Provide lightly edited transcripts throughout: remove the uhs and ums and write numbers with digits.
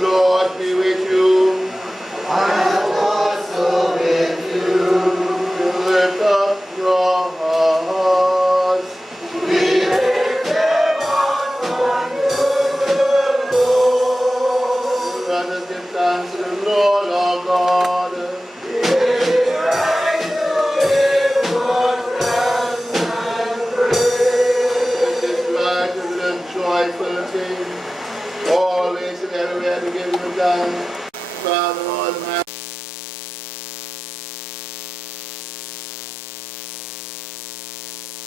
Lord be with you. And also with you. Lift up your hearts. We lift them up unto the Lord. Let us give thanks to the Lord our God. It is right to give God thanks and praise. It is right to do them joyful thing. Always and everywhere to give you thanks. Father Almighty.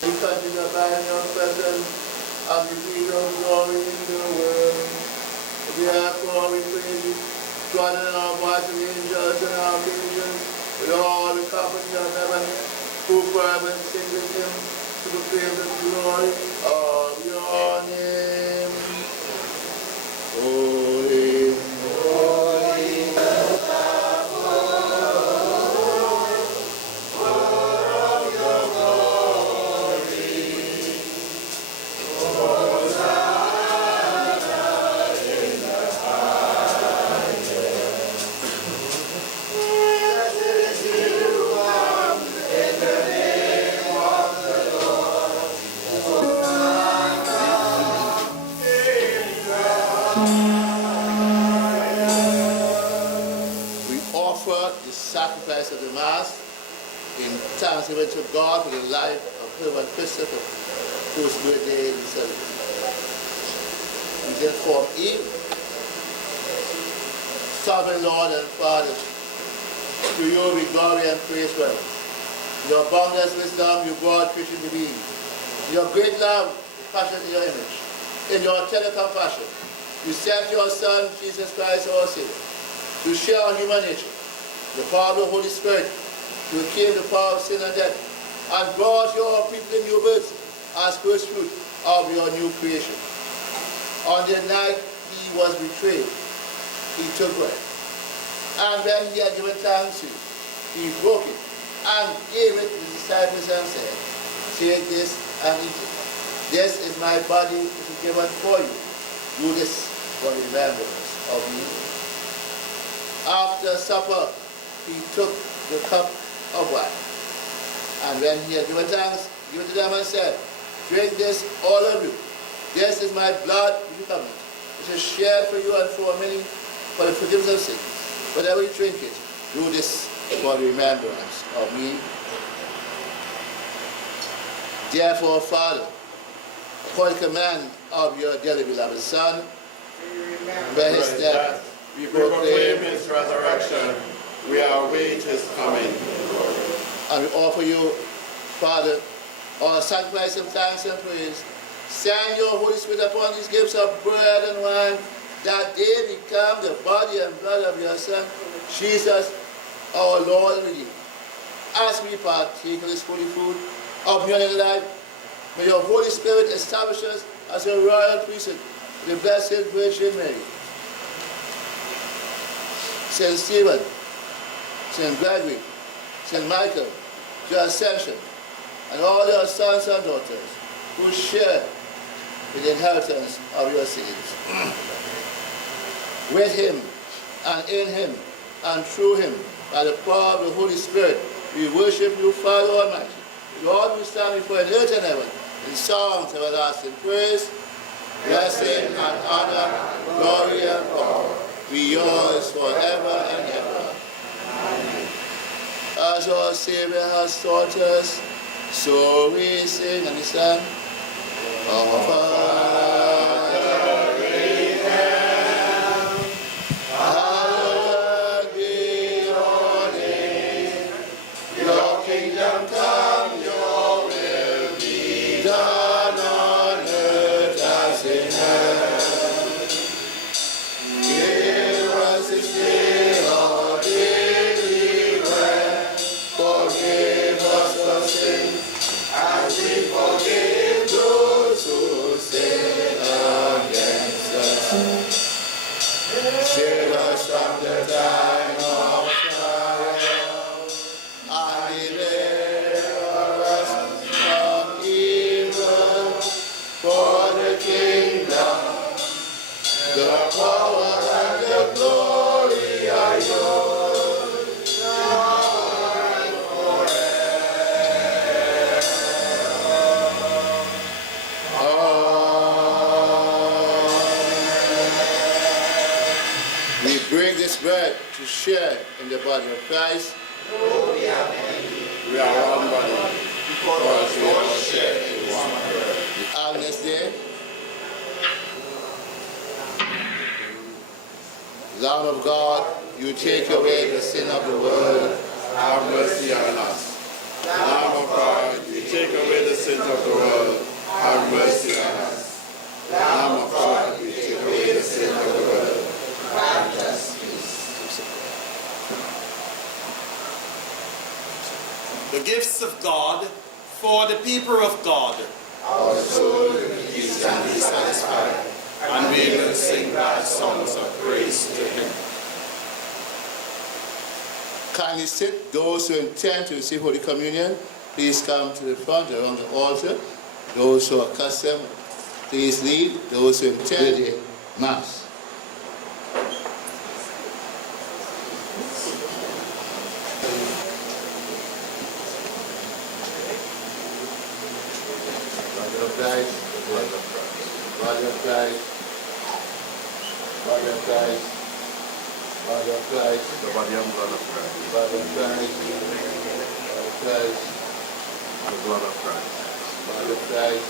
We continue to abide in your presence as the King of glory in the world. Therefore we praise you, joining our voice with angels and archangels, with all the company of heaven, who forever sing with him to the praise and glory of your name. Holy, holy, the sacrifice of the Mass in thanksgiving to God for the life of Herbert Christopher, whose birthday we celebrate. We then form E. Sovereign Lord and Father, to you be glory and praise forever. Your boundless wisdom, you brought creation to being. Your great love, fashioned in your image. In your tender compassion, you sent your Son, Jesus Christ, our Savior, to share our human nature. The power of the Holy Spirit, you came the power of sin and death, and brought your people in new birth as first fruit of your new creation. On the night he was betrayed, he took bread. And when he had given thanks to you, he broke it and gave it to his disciples and said, take this and eat it. This is my body which is given for you. Do this for the remembrance of me. After supper, he took the cup of wine. And when he had given thanks, he gave it to them and said, drink this, all of you. This is my blood of the covenant, which is shared for you and for many for the forgiveness of sins. Whenever you drink it, do this for the remembrance of me. Therefore, Father, for the command of your dearly beloved Son, by his death, we proclaim his resurrection. We await his coming. And we offer you, Father, our sacrifice of thanks and praise. Send your Holy Spirit upon these gifts of bread and wine, that they become the body and blood of your Son, Jesus, our Lord and Redeemer. As we partake of this holy food of human life, may your Holy Spirit establish us as a royal priesthood, the Blessed Virgin Mary, Saint Stephen, Saint Gregory, Saint Michael, your Ascension, and all your sons and daughters who share with the inheritance of your saints. With him, and in him, and through him, by the power of the Holy Spirit, we worship you, Father Almighty. Lord, we stand before in earth and heaven, in songs of everlasting praise, blessing and honor, glory and power, be yours forever and ever. Amen. As our Savior has taught us, so we sing and we stand. Our Father in heaven, hallowed be your name. Your kingdom come, your will be done on earth as in heaven. Give us this day our daily bread. Forgive us our sins, as we forgive those who sin bread to share in the body of Christ. We are one body, because we all share in one bread. The Agnes Day. Lamb of God, you take away the sin of the world. Have mercy on us. Lamb of God, you take away the sins of the world. Have mercy on us. Lamb of God, you take away the sins of the world. Grant us peace. The gifts of God for the people of God. Our soul will be peace and be satisfied, and we will sing glad songs of praise to him. Kindly sit. Those who intend to receive Holy Communion, please come to the front around the altar. Those who are accustomed, please lead. Those who intend the Mass. Body of Christ, body of Christ, body of Christ, body of Christ, The body and blood of Christ. body of Christ, body of Christ, The blood of Christ. body of Christ.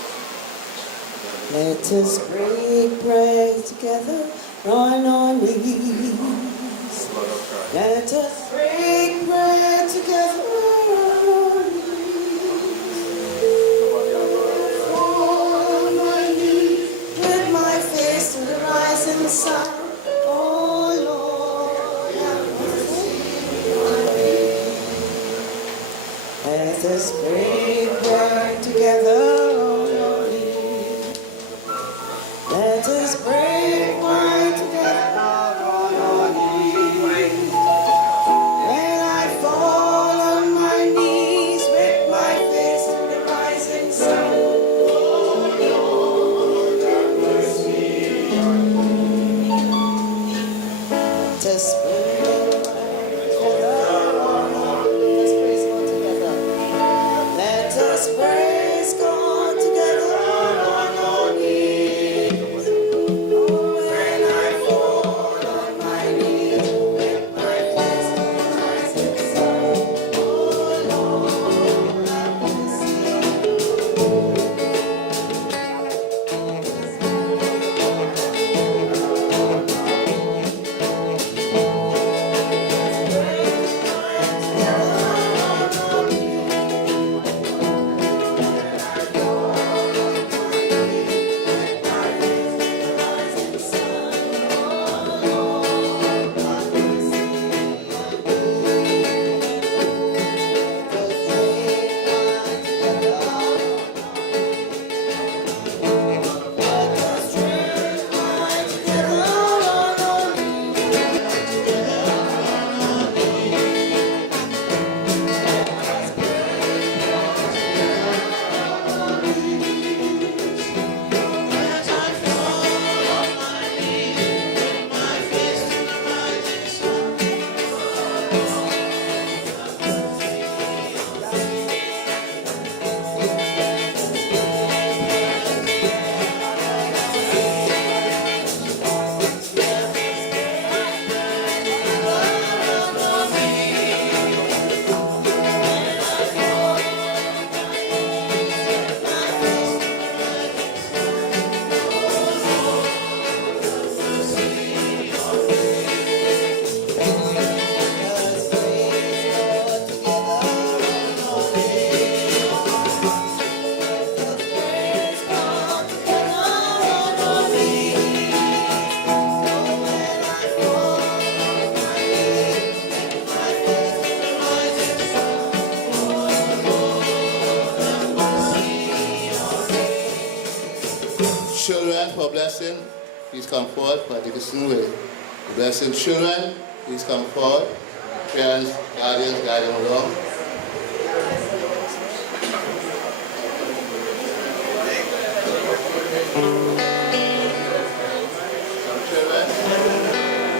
Let us break bread together on our knees. Blood of Christ. Let us break bread together on our knees. The body and blood of Christ. On my knees, with my face to the rising sun. Oh Lord, have mercy on me. Let us break bread together on our knees. Let us break wine together on our knees. When I fall on my knees with my face to the rising sun. Oh Lord, have mercy on me. Let us break wine together on our knees. Let's praise God together. Let us praise God together on our knees. When I fall on my knees with my face to the rising sun. Oh Lord, have mercy. Children for blessing, please come forward for dedication with the blessing. Children, please come forward. Parents, guardians, guide them along. Some children.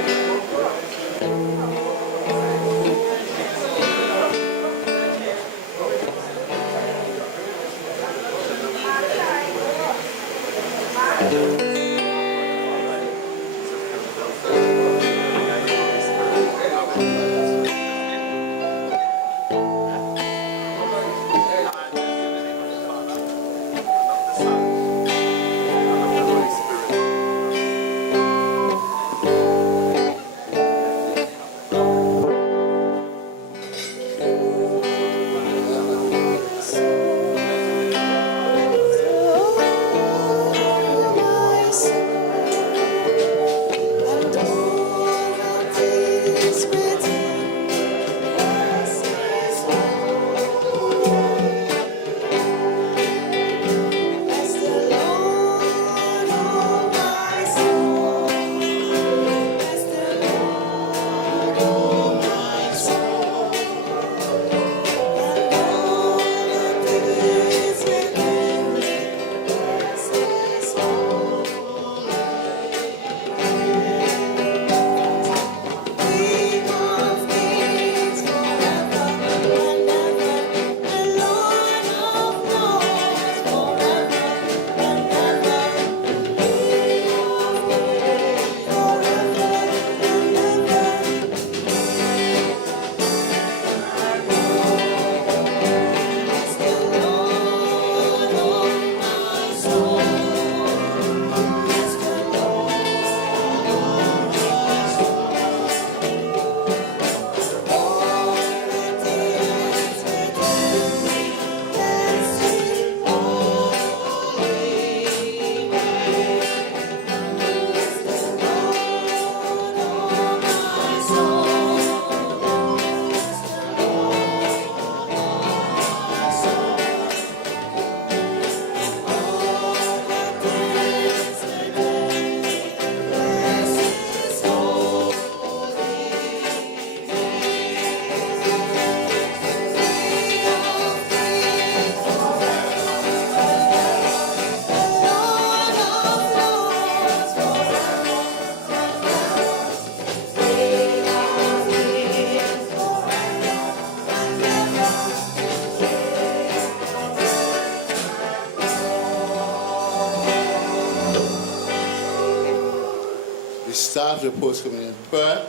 start with post-communion prayer.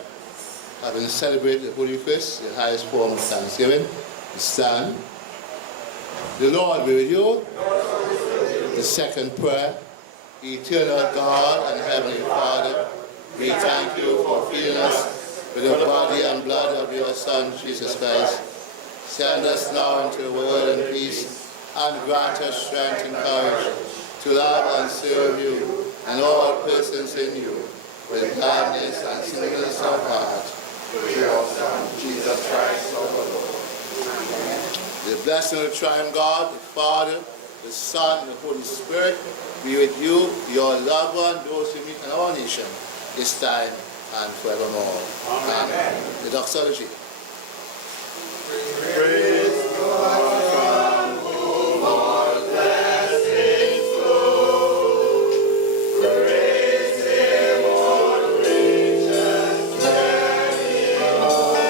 Having celebrated the Holy Eucharist, the highest form of thanksgiving, we stand. The Lord be with you. The second prayer. Eternal God and Heavenly Father, we thank you for feeding us with the body and blood of your Son, Jesus Christ. Send us now into the world in peace and grant us strength and courage to love and serve you and all persons in you with gladness and singleness of heart. Through your Son, Jesus Christ, our Lord. The blessing of the triune God, the Father, the Son, and the Holy Spirit be with you, your loved one, those who meet in our nation, this time and forevermore. Amen. The doxology. Praise God from whom all blessings flow. Praise Him, all creatures carry on.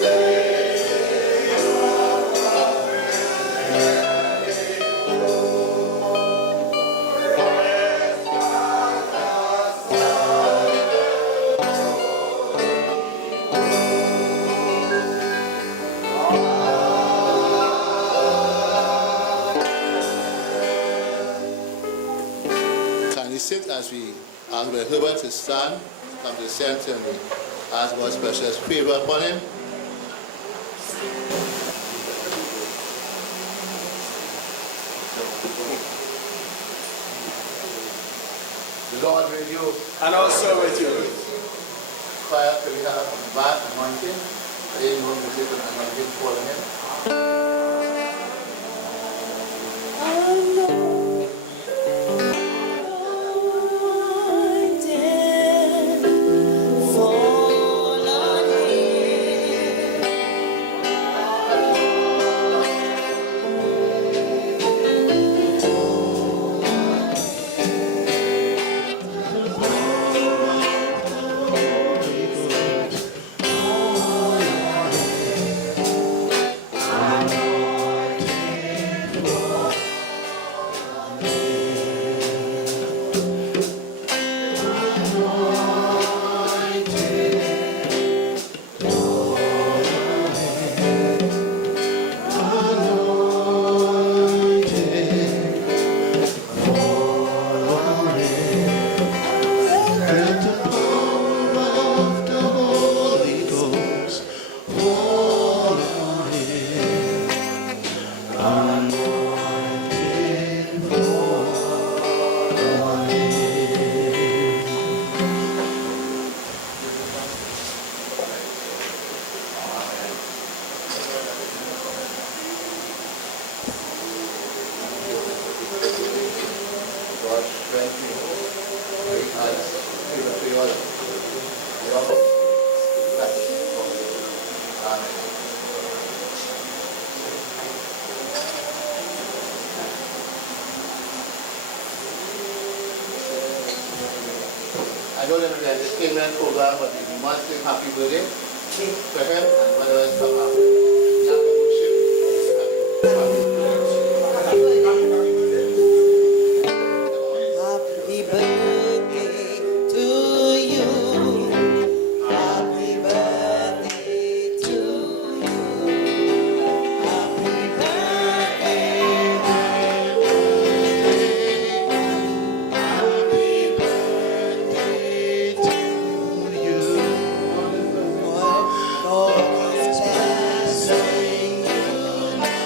Praise Him, all Sit as we ask by Herbert to stand, come to the center, and we ask God's precious favor upon him. The Lord with you. And also with you. Fire to we have on the back, anointing. Anyone who is anointing for him. I know that we had this Amen program, but we must sing happy birthday to him and whatever is come after. Happy birthday to you. Happy birthday to you. Happy birthday. Happy birthday to you. God is blessing you now.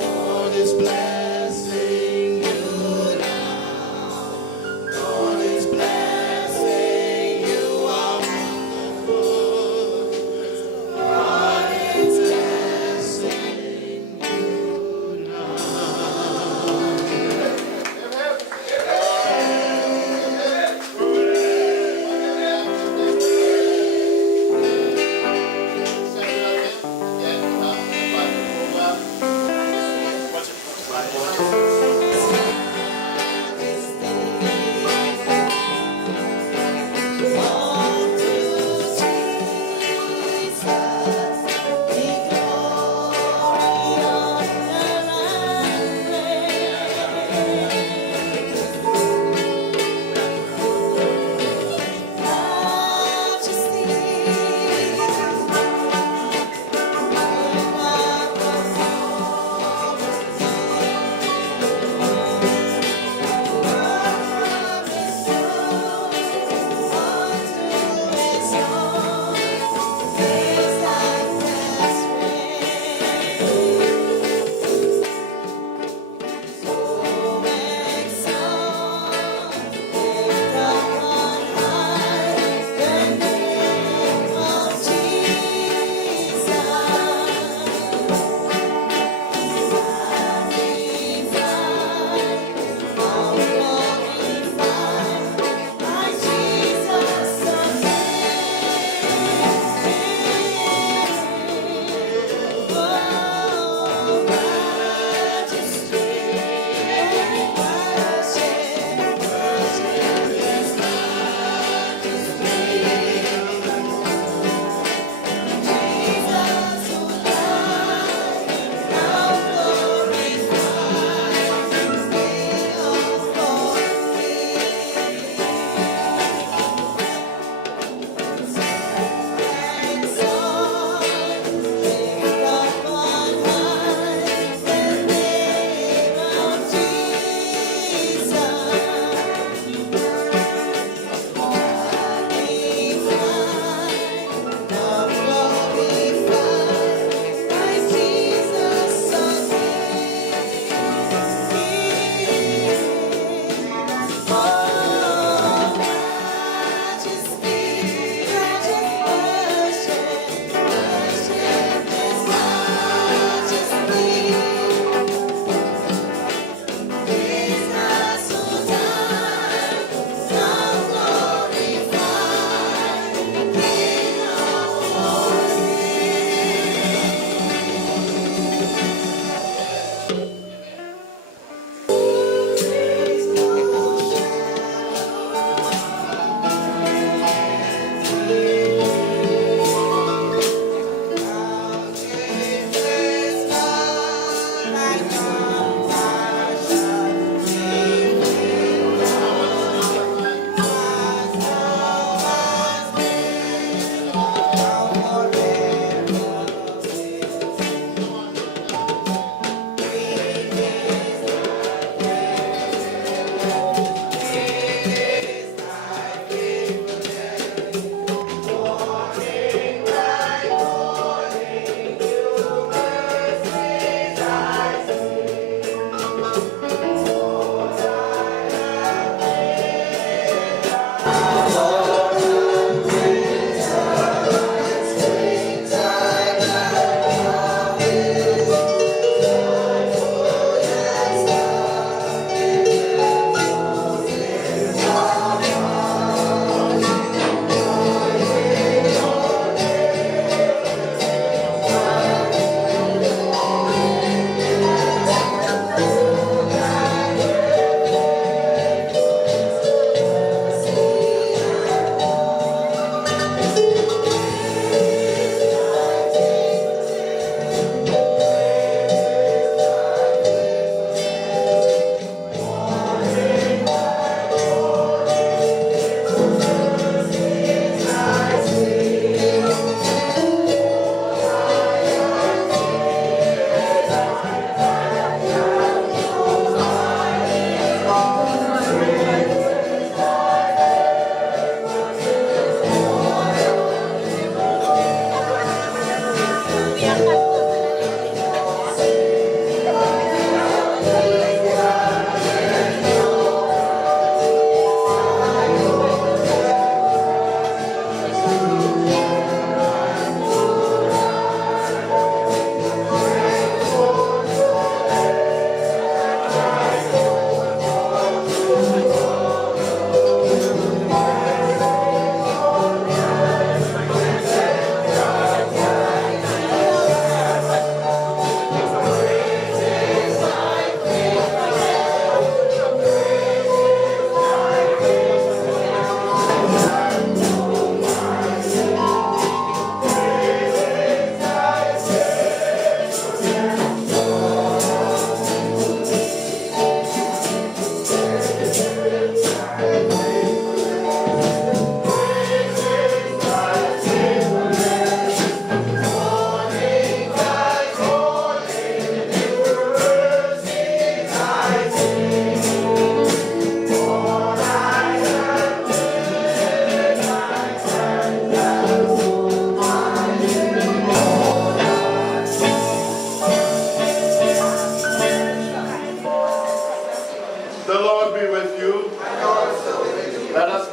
God is blessing you now. God is blessing you. Are wonderful. God is blessing you now.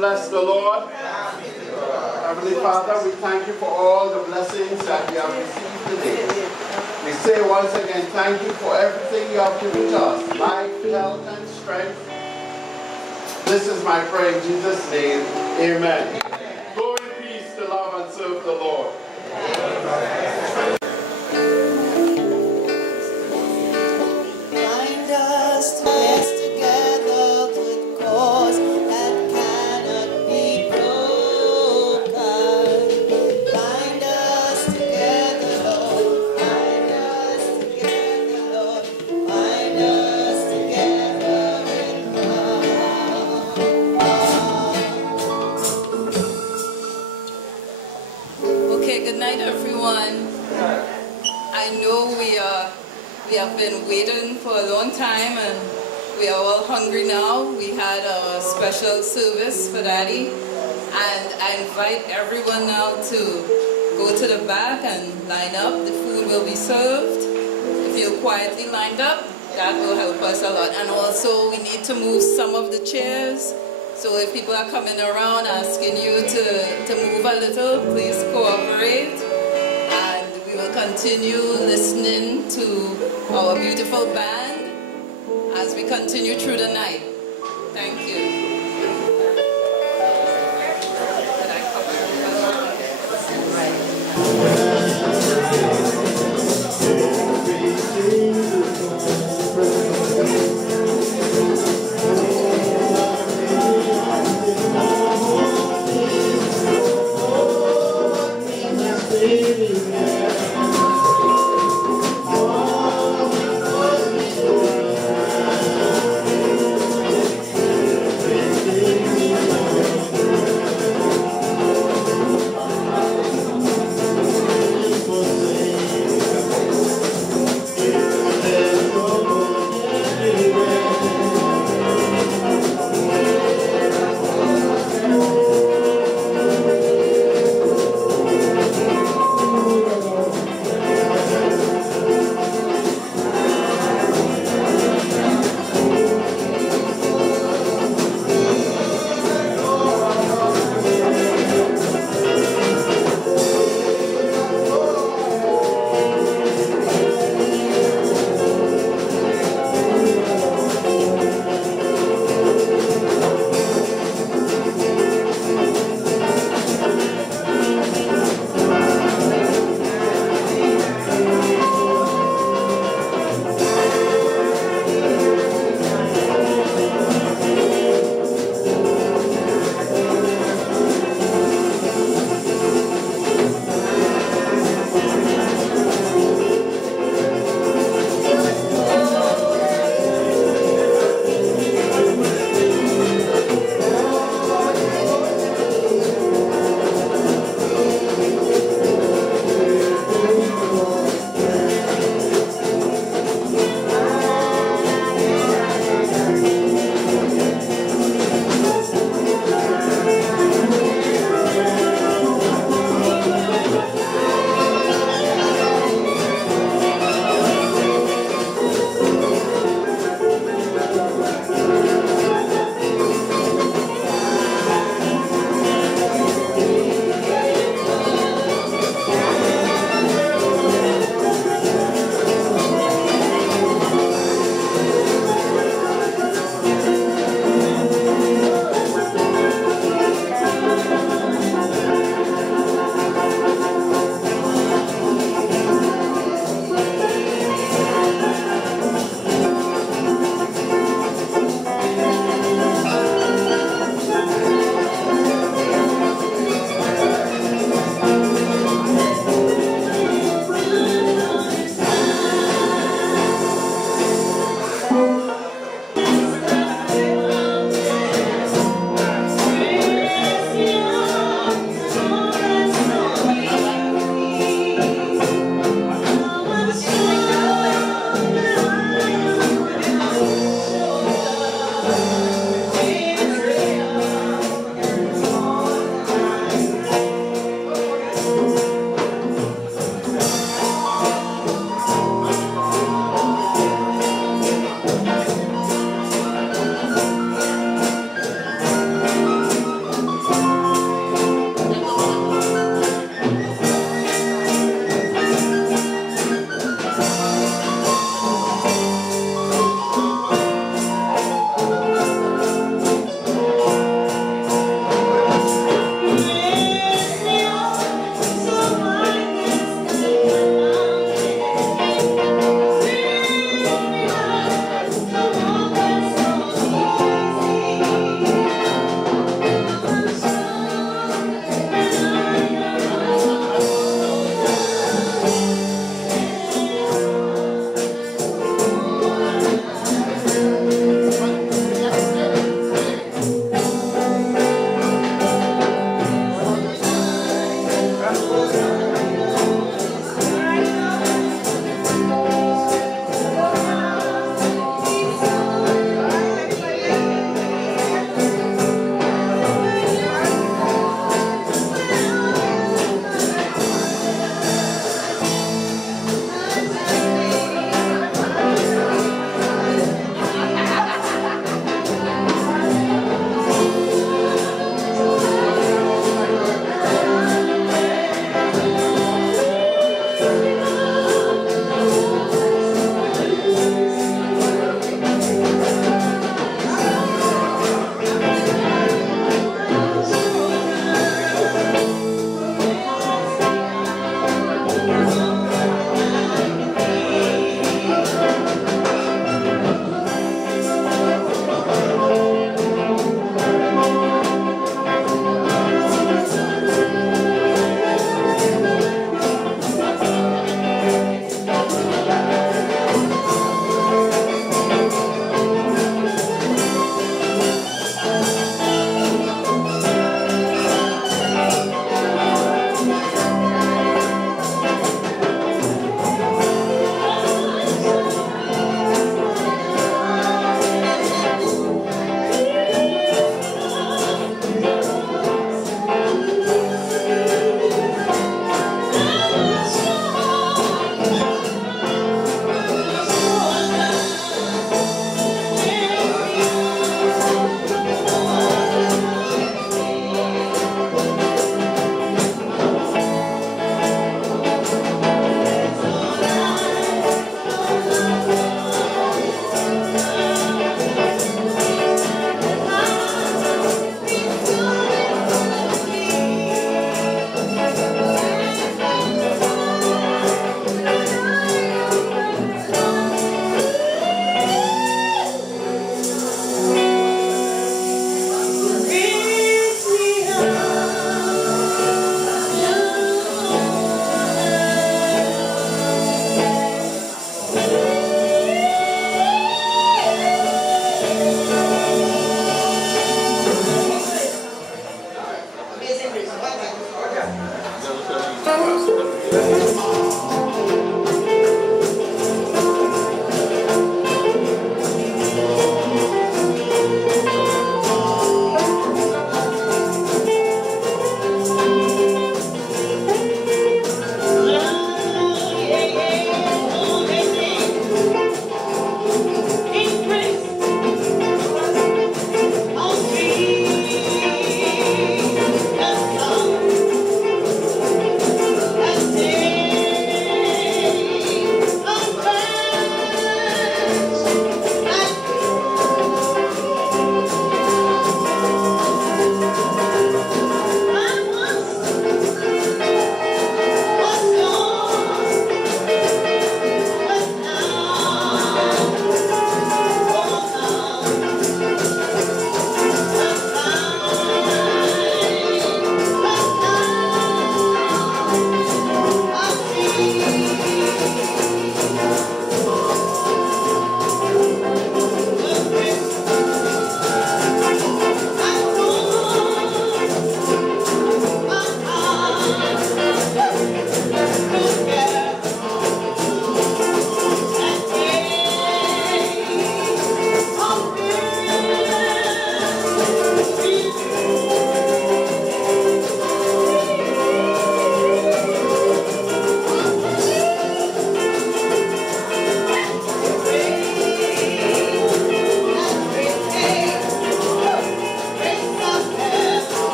bless the Lord. Heavenly Father, we thank you for all the blessings that we have received today. We say once again, thank you for everything you have given to us, life, health, and strength. This is my prayer in Jesus' name. Amen. Go in peace to love and serve the Lord. Bind us to rest together, good cause that cannot be broken. Bind us together, Lord. Bind us together, Lord. Bind us together in love. Okay, good night, everyone. I know we have been waiting for a long time and we are all hungry now. We had a special service for Daddy, and I invite everyone now to go to the back and line up. The food will be served. If you're quietly lined up, that will help us a lot. And also we need to move some of the chairs. So if people are coming around asking you to move a little, please cooperate. We will continue listening to our beautiful band as we continue through the night. Thank you. Thank you.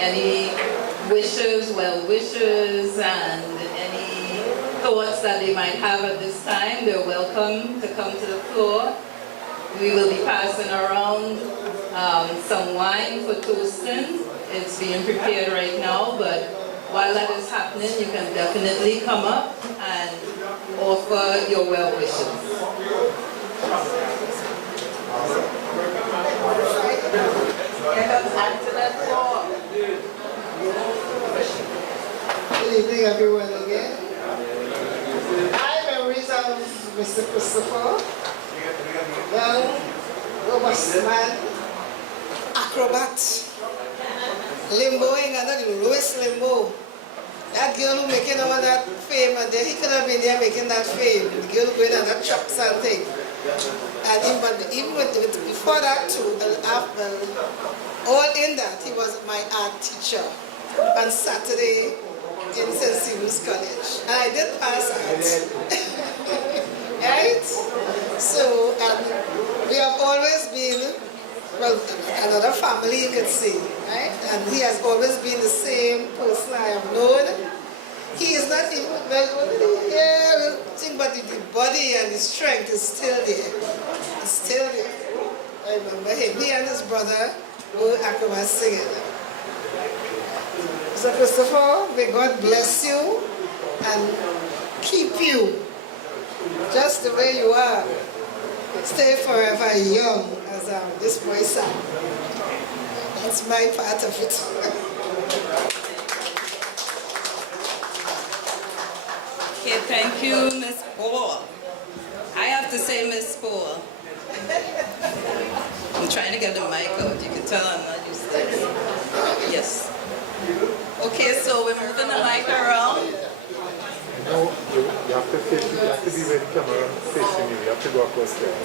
any wishes, well wishes, and any thoughts that they might have at this time, they're welcome to come to the floor. We will be passing around some wine for toasting. It's being prepared right now, but while that is happening, you can definitely come up and offer your well wishes. Good evening, everyone, again. I memories of Mr. Christopher, young, robust man, acrobat, limboing under the lowest limbo. That girl who making all that fame, and then he could have been there making that fame. The girl going on that trucks and thing. And even before that too, after, all in that, he was my art teacher on Saturday in St. Stephen's College. And I did pass art. Right? So, and we have always been, well, another family you could say, right? And he has always been the same person I have known. He is not even, well, but the body and the strength is still there. It's still there. I remember him. He and his brother were acrobats together. So Christopher, may God bless you and keep you just the way you are. Stay forever young, as this boy sang. That's my part of it. Okay, thank you, Miss Paul. I have to say Miss Paul. I'm trying to get the mic out. You can tell I'm not used to this. Yes. Okay, so we're moving the mic around. No, you have to face, you have to be with the camera facing you. You have to go across there.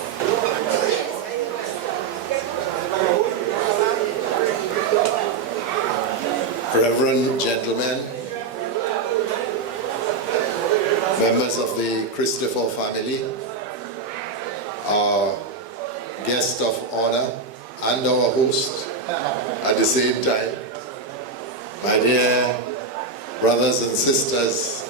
Reverend gentlemen, members of the Christopher family, our guest of honor and our host at the same time, my dear brothers and sisters,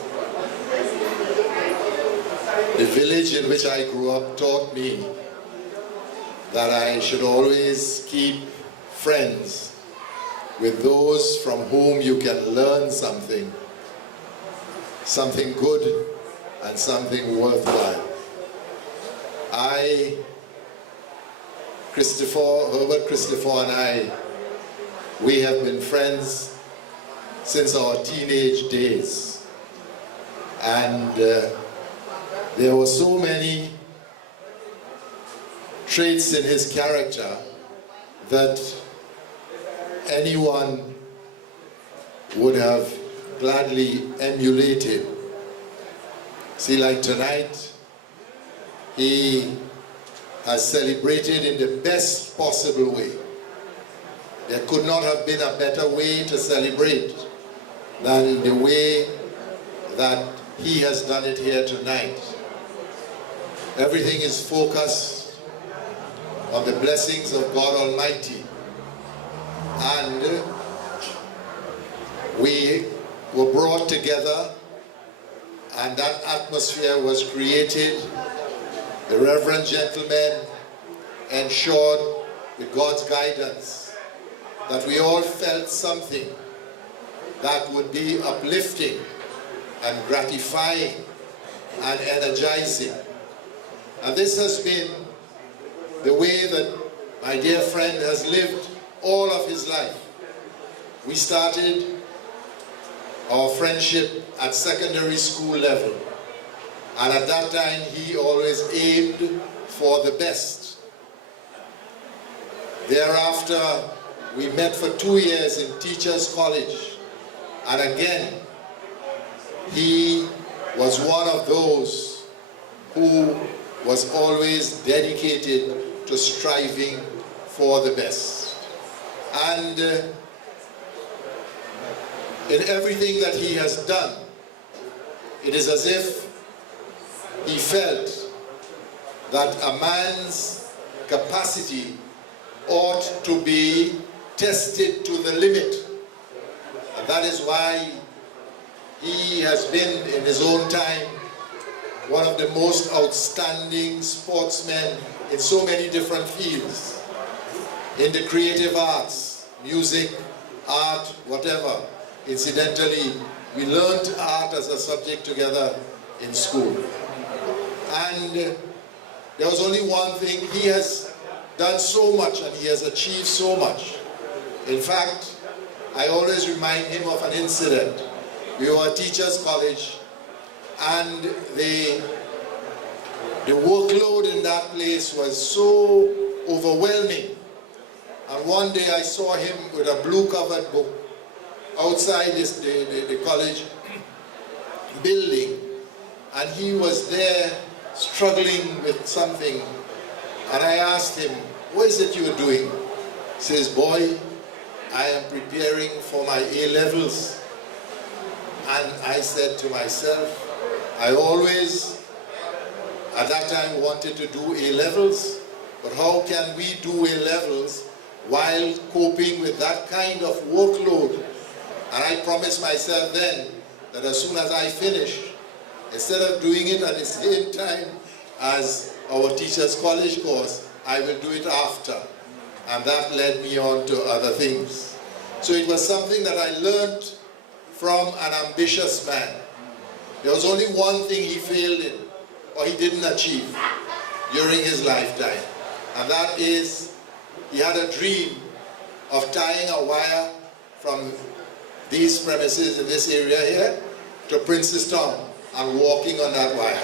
the village in which I grew up taught me that I should always keep friends with those from whom you can learn something good and something worthwhile. Herbert Christopher and I, we have been friends since our teenage days. And there were so many traits in his character that anyone would have gladly emulated. See, like tonight, he has celebrated in the best possible way. There could not have been a better way to celebrate than the way that he has done it here tonight. Everything is focused on the blessings of God Almighty. And we were brought together, and that atmosphere was created. The reverend gentleman ensured, with God's guidance, that we all felt something that would be uplifting and gratifying and energizing. And this has been the way that my dear friend has lived all of his life. We started our friendship at secondary school level, and at that time he always aimed for the best. Thereafter, we met for 2 years in Teachers College, and again he was one of those who was always dedicated to striving for the best. And in everything that he has done, it is as if he felt that a man's capacity ought to be tested to the limit That is why he has been, in his own time, one of the most outstanding sportsmen in so many different fields. In the creative arts, music, art, whatever. Incidentally, we learned art as a subject together in school. And there was only one thing. He has done so much and he has achieved so much. In fact, I always remind him of an incident. We were at Teachers College and the workload in that place was so overwhelming. And one day I saw him with a blue covered book outside the college building, and he was there struggling with something. And I asked him, what is it you are doing? He says, boy, I am preparing for my A-levels. And I said to myself, I always, at that time, wanted to do A-levels, but how can we do A-levels while coping with that kind of workload? And I promised myself then that as soon as I finish, instead of doing it at the same time as our Teachers College course, I will do it after. And that led me on to other things. So it was something that I learned from an ambitious man. There was only one thing he failed in, or he didn't achieve during his lifetime. And that is, he had a dream of tying a wire from these premises in this area here to Princestown and walking on that wire.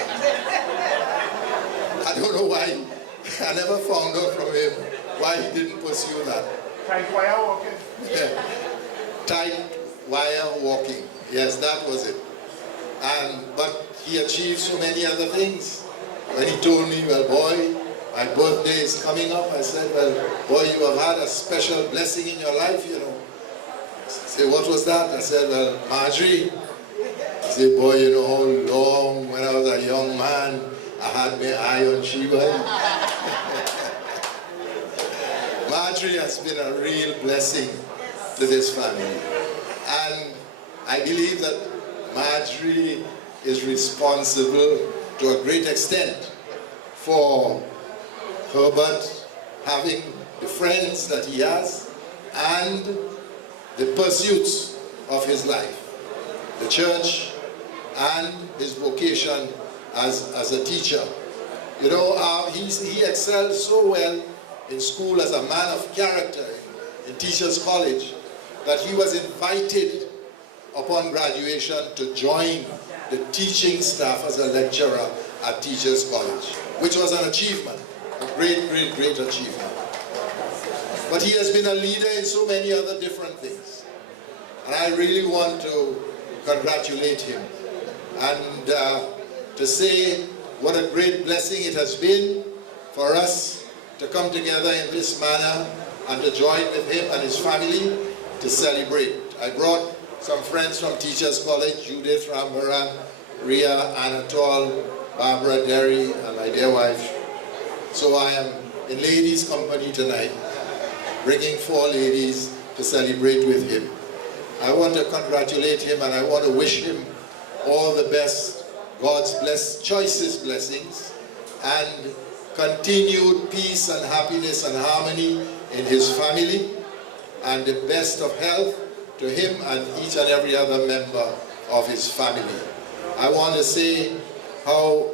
I don't know why. I never found out from him why he didn't pursue that. Tight wire walking. Yeah. Tight wire walking. Yes, that was it. But he achieved so many other things. When he told me, well, boy, my birthday is coming up, I said, well, boy, you have had a special blessing in your life, you know. He said, what was that? I said, well, Marjorie. He said, boy, you know how long, when I was a young man, I had my eye on Sheba. Marjorie has been a real blessing to this family. And I believe that Marjorie is responsible to a great extent for Herbert having the friends that he has and the pursuits of his life, the church and his vocation as a teacher. You know, he excelled so well in school as a man of character in Teachers College that he was invited upon graduation to join the teaching staff as a lecturer at Teachers College, which was an achievement, a great, great, great achievement. But he has been a leader in so many other different things. And I really want to congratulate him and to say what a great blessing it has been for us to come together in this manner and to join with him and his family to celebrate. I brought some friends from Teachers College, Judith, Rambaran, Ria, Anatole, Barbara, Derry, and my dear wife. So I am in ladies' company tonight, bringing 4 ladies to celebrate with him. I want to congratulate him and I want to wish him all the best, God's choicest blessings, and continued peace and happiness and harmony in his family, and the best of health to him and each and every other member of his family. I want to say how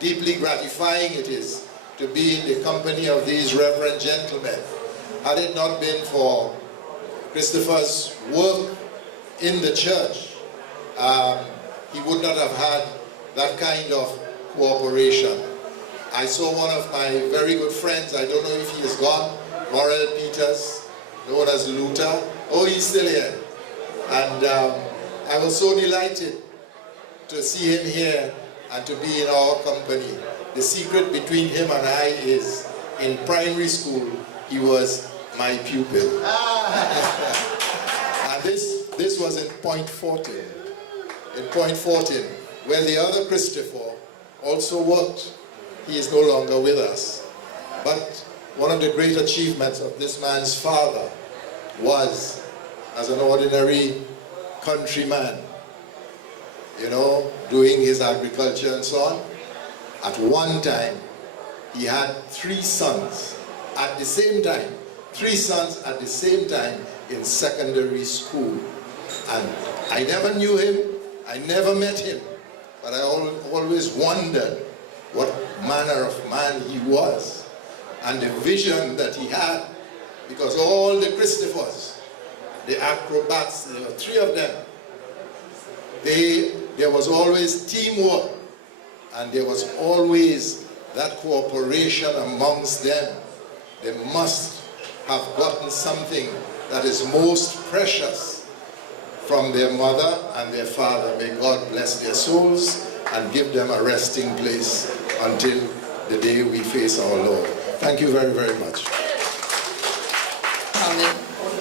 deeply gratifying it is to be in the company of these reverend gentlemen. Had it not been for Christopher's work in the church, he would not have had that kind of cooperation. I saw one of my very good friends, I don't know if he is gone, Morel Peters, known as Luther. Oh, he's still here. And I was so delighted to see him here and to be in our company. The secret between him and I is, in primary school, he was my pupil. And this was in Point 14. In Point 14, where the other Christopher also worked. He is no longer with us. But one of the great achievements of this man's father was, as an ordinary countryman, you know, doing his agriculture and so on. At one time, he had 3 sons at the same time. 3 sons at the same time in secondary school. And I never knew him, I never met him, but I always wondered what manner of man he was and the vision that he had, because all the Christophers, the acrobats, there were 3 of them, there was always teamwork, and there was always that cooperation amongst them. They must have gotten something that is most precious from their mother and their father. May God bless their souls and give them a resting place until the day we face our Lord. Thank you very, very much. Amen.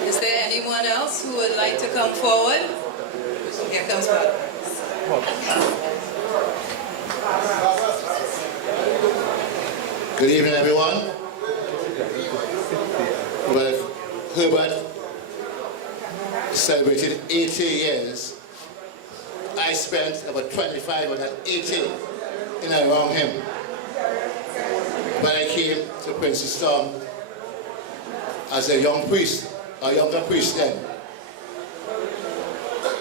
Is there anyone else who would like to come forward? Here comes Brother. Good evening, everyone. Well, Herbert celebrated 80 years. I spent about 25 of that 80 in and around him. When I came to Princeton as a young priest, a younger priest then.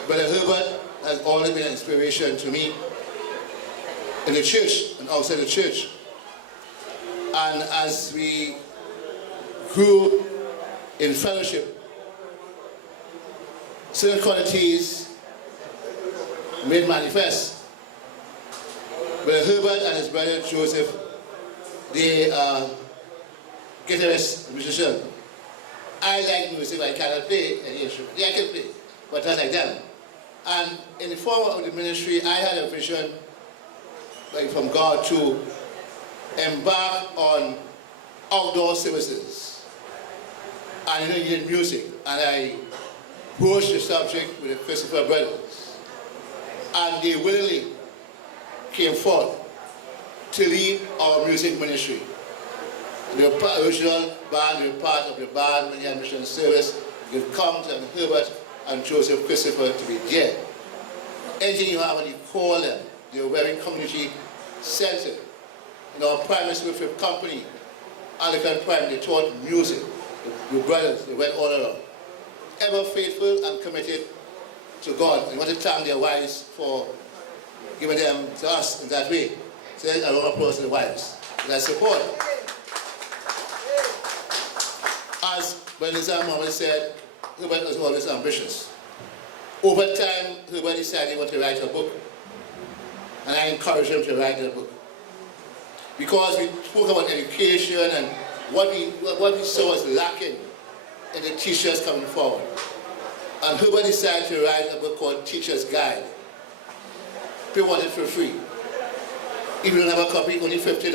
Brother Herbert has always been an inspiration to me in the church and outside the church. And as we grew in fellowship, certain qualities made manifest. Brother Herbert and his brother Joseph, they are guitarists, musicians. I like music, I cannot play any instrument. Yeah, I can play, but not like them. And in the form of the ministry, I had a vision from God to embark on outdoor services and Indian music. And I broached the subject with the Christopher brothers. And they willingly came forth to lead our music ministry. The original band, they were part of the band when he had mission service. You've come to Herbert and Joseph Christopher to be there. Anything you have when you call them, they were very community-centered. In our primary school fifth company, Anglican Prime, they taught music. The brothers, they went all around. Ever faithful and committed to God. And we want to thank their wives for giving them to us in that way. So I want to applaud to the wives for that support. As when Nizam Muhammad said, Herbert was always ambitious. Over time, Herbert decided he wanted to write a book. And I encouraged him to write a book. Because we spoke about education and what we saw was lacking in the teachers coming forward. And Herbert decided to write a book called Teacher's Guide. People want it for free. If you don't have a copy, only $50.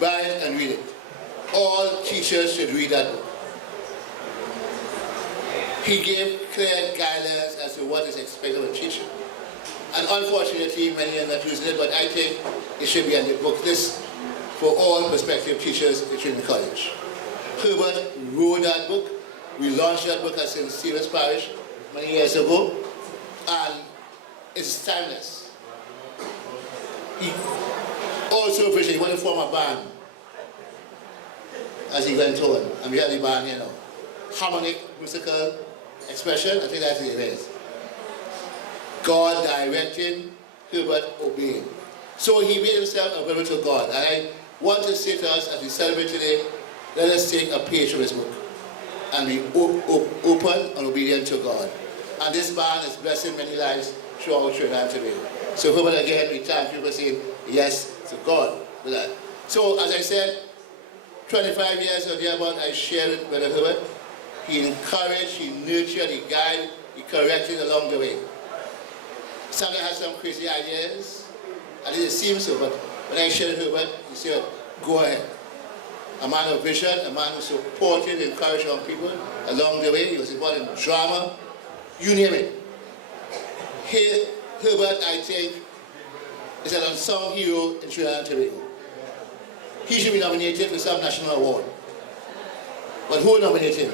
Buy it and read it. All teachers should read that book. He gave clear guidelines as to what is expected of a teacher. And unfortunately, many are not using it, but I think it should be on the book list for all prospective teachers in Trinity College. Herbert wrote that book. We launched that book at St. Stephen's Parish many years ago, and it's timeless. He also appreciated, he wanted to form a band as he went on, and we had the band here now. Harmonic musical expression, I think that's what it is. God directing, Herbert obeying. So he made himself available to God. And I want to say to us as we celebrate today, let us take a page from his book and be open and obedient to God. And this band is blessing many lives throughout Trinidad and Tobago. So Herbert, again, we thank you for saying yes to God for that. So as I said, 25 years or thereabout, I shared it with Herbert. He encouraged, he nurtured, he guided, he corrected along the way. Sometimes I had some crazy ideas, at least it seems so, but when I shared with Herbert, he said, go ahead. A man of vision, a man who supported, encouraged young people along the way. He was involved in drama, you name it. Herbert, I think, is an unsung hero in Trinidad and Tobago. He should be nominated for some national award. But who nominated him?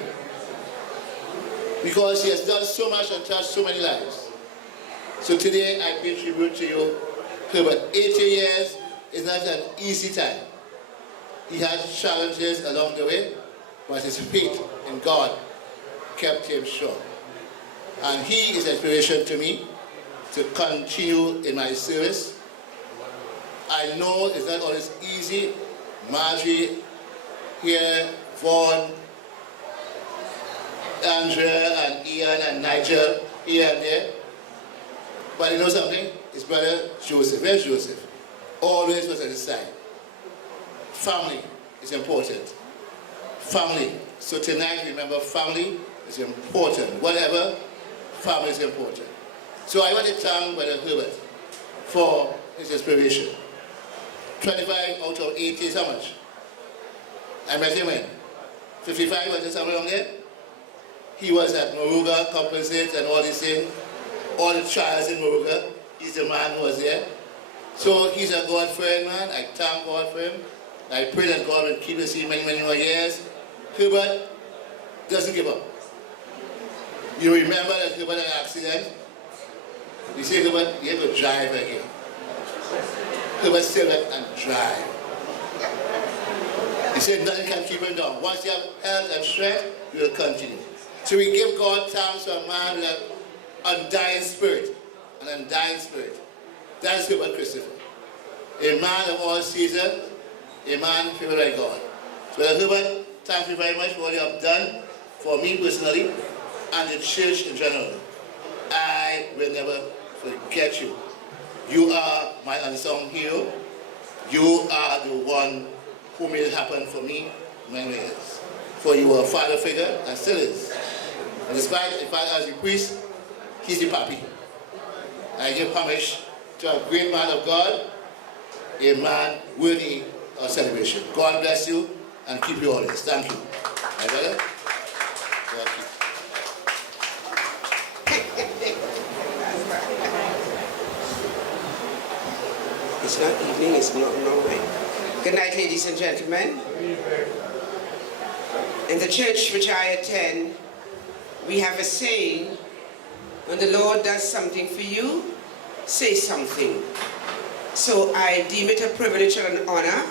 because he has done so much and touched so many lives. So today I pay tribute to you, Herbert. 80 years is not an easy time. He had challenges along the way, but his faith in God kept him sure. And he is an inspiration to me to continue in my service. I know it's not always easy. Marjorie here, Vaughn, Andrea and Ian and Nigel here and there. But you know something? His brother Joseph, where's Joseph? Always was at his side. Family is important. Family. So tonight remember, family is important. Whatever, family is important. So I want to thank Brother Herbert for his inspiration. 25 out of 80 is how much? I met him when? 55, was it somewhere around there? He was at Moruga, Compensate and all these things. All the trials in Moruga. He's the man who was there. So he's a God friend, man. I thank God for him. I pray that God will keep us here many, many more years. Herbert doesn't give up. You remember that Herbert had an accident? You say, Herbert, you have to drive again. Herbert still went and drive. He said nothing can keep him down. Once you have health and strength, you will continue. So we give God thanks for a man with an undying spirit. An undying spirit. That is Herbert Christopher. A man of all seasons, a man favored by God. So Herbert, thank you very much for what you have done for me personally and the church in general. I will never forget you. You are my unsung hero. You are the one who made it happen for me many years. For you were a father figure and still is. And despite the fact as a priest, he's the papi. I give homage to a great man of God, a man worthy of celebration. God bless you and keep you always. Thank you. My brother, God keep you. It's not evening, it's not no way. Good night, ladies and gentlemen. In the church which I attend, we have a saying, when the Lord does something for you, say something. So I deem it a privilege and an honor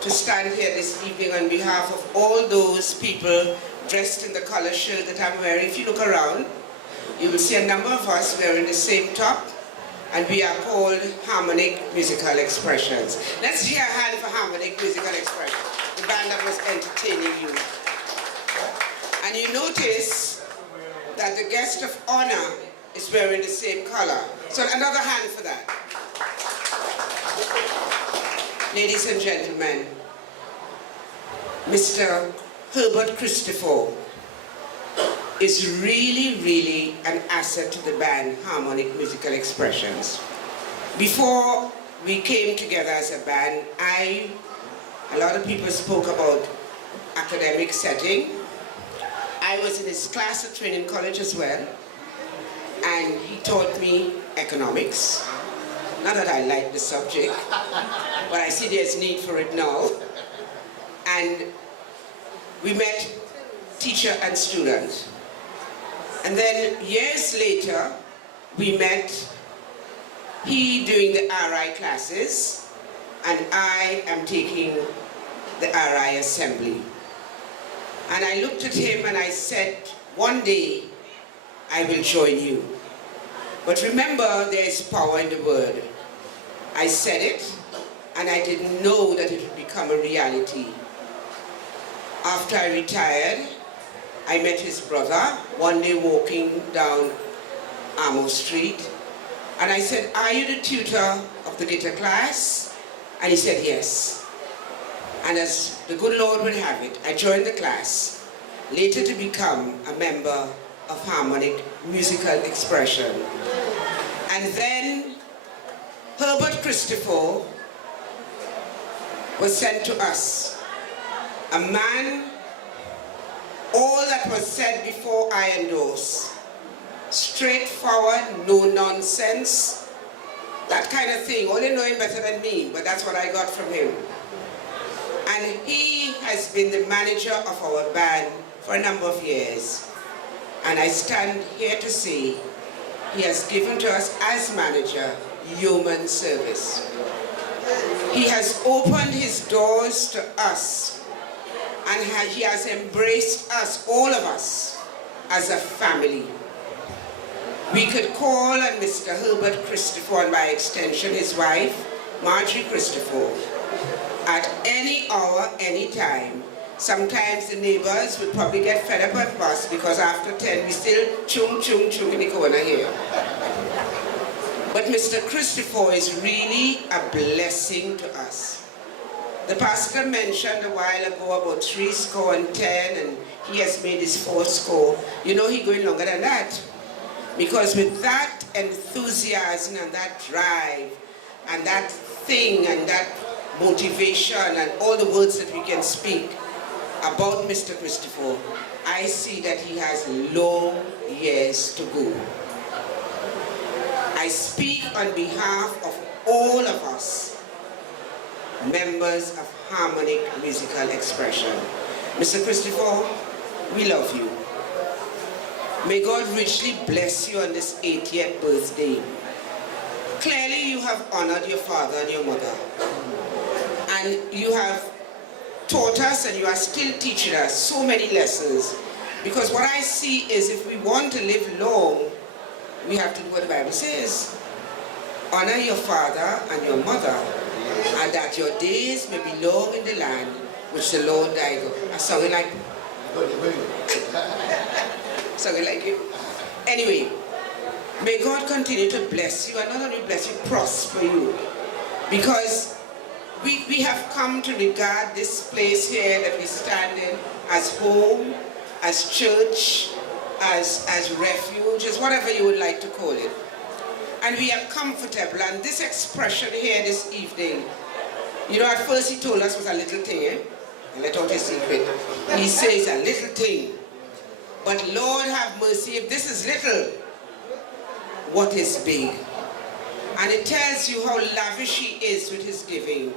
to stand here this evening on behalf of all those people dressed in the color shirt that I'm wearing. If you look around, you will see a number of us wearing the same top, and we are called Harmonic Musical Expressions. Let's hear a hand for Harmonic Musical Expressions, the band that was entertaining you. And you notice that the guest of honor is wearing the same color. So another hand for that. Ladies and gentlemen, Mr. Herbert Christopher is really, really an asset to the band Harmonic Musical Expressions. Before we came together as a band, a lot of people spoke about academic setting. I was in his class at training college as well, and he taught me economics. Not that I like the subject, but I see there's need for it now. And we met teacher and student. And then years later, we met, he doing the RI classes, and I am taking the RI assembly. And I looked at him and I said, one day I will join you. But remember, there is power in the word. I said it, and I didn't know that it would become a reality. After I retired, I met his brother one day walking down Amos Street, and I said, are you the tutor of the guitar class? And he said, yes. And as the good Lord would have it, I joined the class, later to become a member of Harmonic Musical Expression. And then Herbert Christopher was sent to us, a man, all that was said before I endorse, straightforward, no nonsense, that kind of thing. Only know him better than me, but that's what I got from him. And he has been the manager of our band for a number of years. And I stand here to say he has given to us as manager human service. He has opened his doors to us, and he has embraced us, all of us, as a family. We could call on Mr. Herbert Christopher, and by extension his wife, Marjorie Christopher, at any hour, any time. Sometimes the neighbors would probably get fed up with us because after 10 we still chung chung chung in the corner here. But Mr. Christopher is really a blessing to us. The pastor mentioned a while ago about 70 and he has made his 40. You know he's going longer than that. Because with that enthusiasm and that drive and that thing and that motivation and all the words that we can speak about Mr. Christopher, I see that he has long years to go. I speak on behalf of all of us, members of Harmonic Musical Expression. Mr. Christopher, we love you. May God richly bless you on this 80th birthday. Clearly you have honored your father and your mother. And you have taught us and you are still teaching us so many lessons. Because what I see is if we want to live long, we have to do what the Bible says. Honor your father and your mother, and that your days may be long in the land which the Lord died of. I sung it like something like you. Anyway, may God continue to bless you, and not only bless you, prosper you. Because we have come to regard this place here that we stand in as home, as church, as refuge, as whatever you would like to call it. And we are comfortable, and this expression here this evening, you know, at first he told us was a little thing, eh? And let out his secret. He says a little thing. But Lord have mercy, if this is little, what is big? And it tells you how lavish he is with his giving.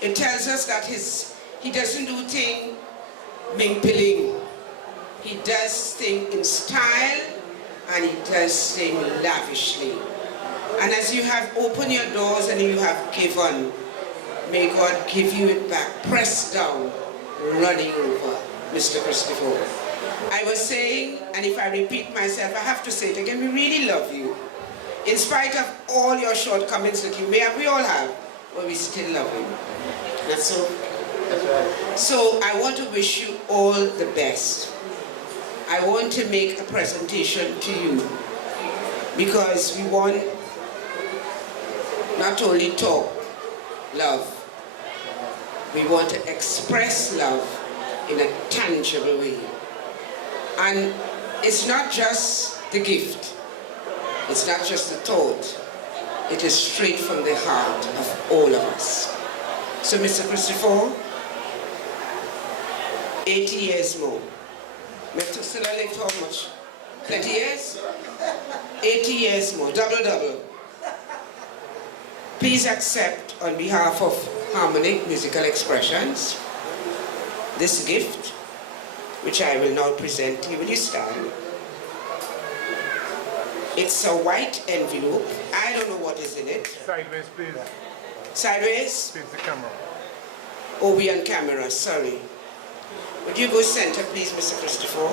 It tells us that he doesn't do things ming-pilling. He does things in style, and he does things lavishly. And as you have opened your doors and you have given, may God give you it back, pressed down, running over, Mr. Christopher. I was saying, and if I repeat myself, I have to say it again, we really love you. In spite of all your shortcomings that you may have, we all have, but we still love you. That's so. So I want to wish you all the best. I want to make a presentation to you because we want not only talk love, we want to express love in a tangible way. And it's not just the gift, it's not just the thought, it is straight from the heart of all of us. So Mr. Christopher, 80 years more. Methuselah lived how much? 30 years? 80 years more, double. Please accept on behalf of Harmonic Musical Expressions this gift, which I will now present to you. Will you stand? It's a white envelope. I don't know what is in it. Sideways, please. Sideways? Please, the camera. Oh, we on camera, sorry. Would you go center, please, Mr. Christopher?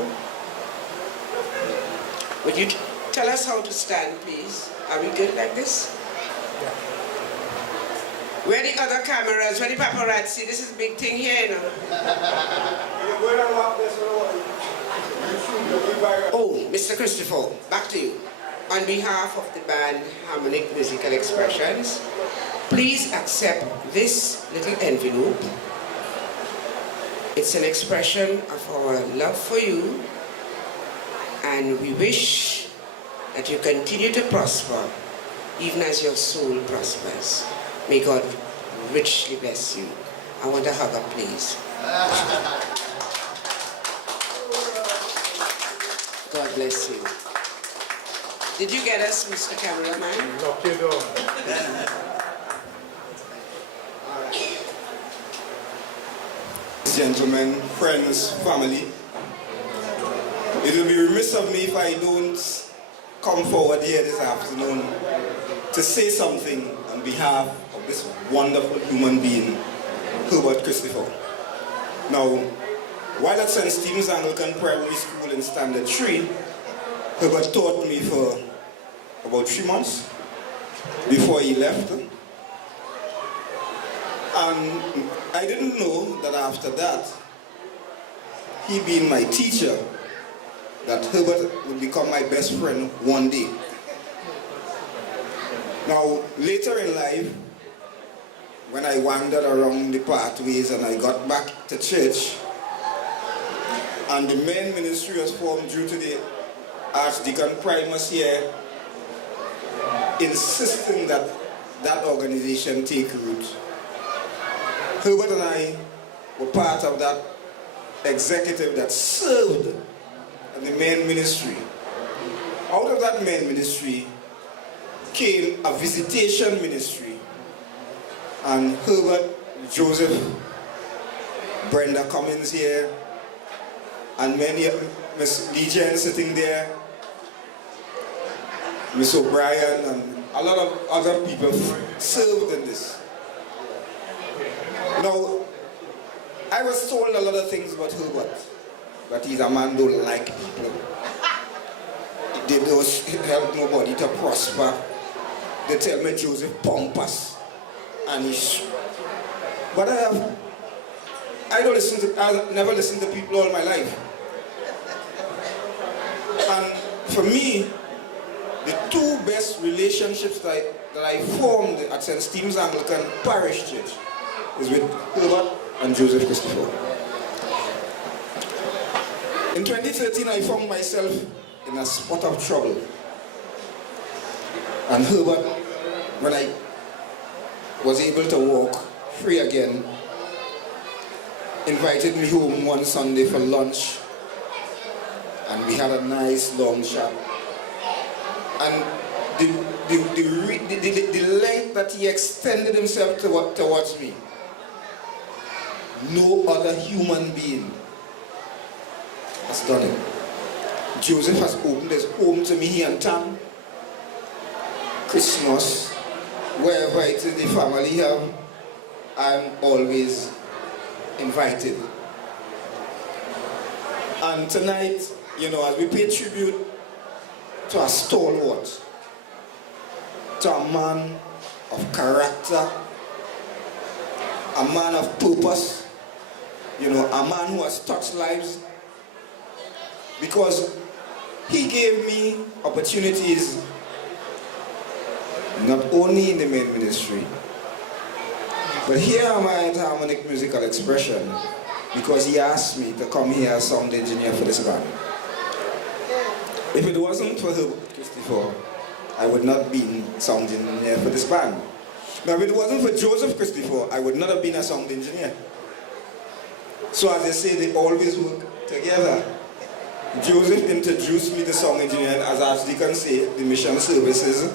Would you tell us how to stand, please? Are we good like this? Yeah. Where are the other cameras? Where are the paparazzi? This is a big thing here, you know. Oh, Mr. Christopher, back to you. On behalf of the band Harmonic Musical Expressions, please accept this little envelope. It's an expression of our love for you, and we wish that you continue to prosper, even as your soul prospers. May God richly bless you. I want a hug up, please. God bless you. Did you get us, Mr. Cameraman? Lock your door. Gentlemen, friends, family, It will be remiss of me if I don't come forward here this afternoon to say something on behalf of this wonderful human being, Herbert Christopher. Now, while at St. Stephen's Anglican Primary School in Standard 3, Herbert taught me for about 3 months before he left. And I didn't know that after that, he being my teacher, that Herbert would become my best friend one day. Now, later in life, when I wandered around the pathways and I got back to church, and the main ministry was formed due to the Archdeacon Primus here insisting that that organization take root. Herbert and I were part of that executive that served in the main ministry. Out of that main ministry came a visitation ministry, and Herbert, Joseph, Brenda Cummins here, and many of Miss Legion sitting there, Miss O'Brien, and a lot of other people served in this. Now, I was told a lot of things about Herbert, but he's a man who don't like people. They don't help nobody to prosper. They tell me Joseph pompous, and he's. But I never listened to people all my life. And for me, the two best relationships that I formed at St. Stephen's Anglican Parish Church is with Herbert and Joseph Christopher. In 2013, I found myself in a spot of trouble. And Herbert, when I was able to walk free again, invited me home one Sunday for lunch. And we had a nice long chat. And the length that he extended himself towards me, no other human being has done it. Joseph has opened his home to me here in town. Christmas, wherever it is the family have, I'm always invited. And tonight, you know, as we pay tribute to a stalwart, to a man of character, a man of purpose, you know, a man who has touched lives, because he gave me opportunities not only in the main ministry, but here am I at Harmonic Musical Expression because he asked me to come here as sound engineer for this band. If it wasn't for Herbert Christopher, I would not be sound engineer for this band. Now, if it wasn't for Joseph Christopher, I would not have been a sound engineer. So as they say, they always work together. Joseph introduced me to sound engineer, and as Archdeacon say, the mission services.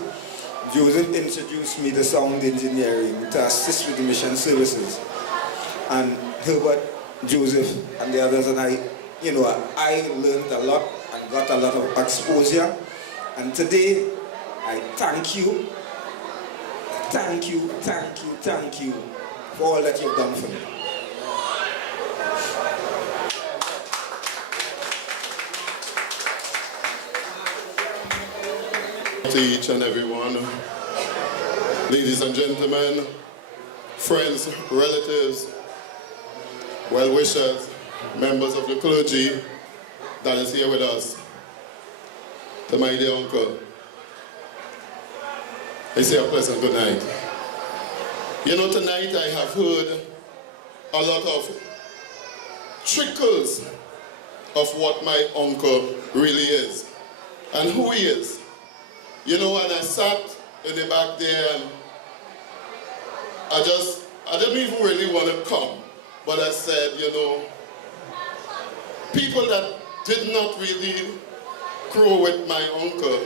Joseph introduced me to sound engineering to assist with the mission services. And Herbert, Joseph, and the others, and I, you know, I learned a lot and got a lot of exposure. And today, I thank you for all that you've done for me. To each and every one, ladies and gentlemen, friends, relatives, well-wishers, members of the clergy that is here with us, to my dear uncle, I say a pleasant good night. You know, tonight I have heard a lot of trickles of what my uncle really is and who he is. You know, when I sat in the back there and I didn't even really want to come, but I said, you know, people that did not really grow with my uncle,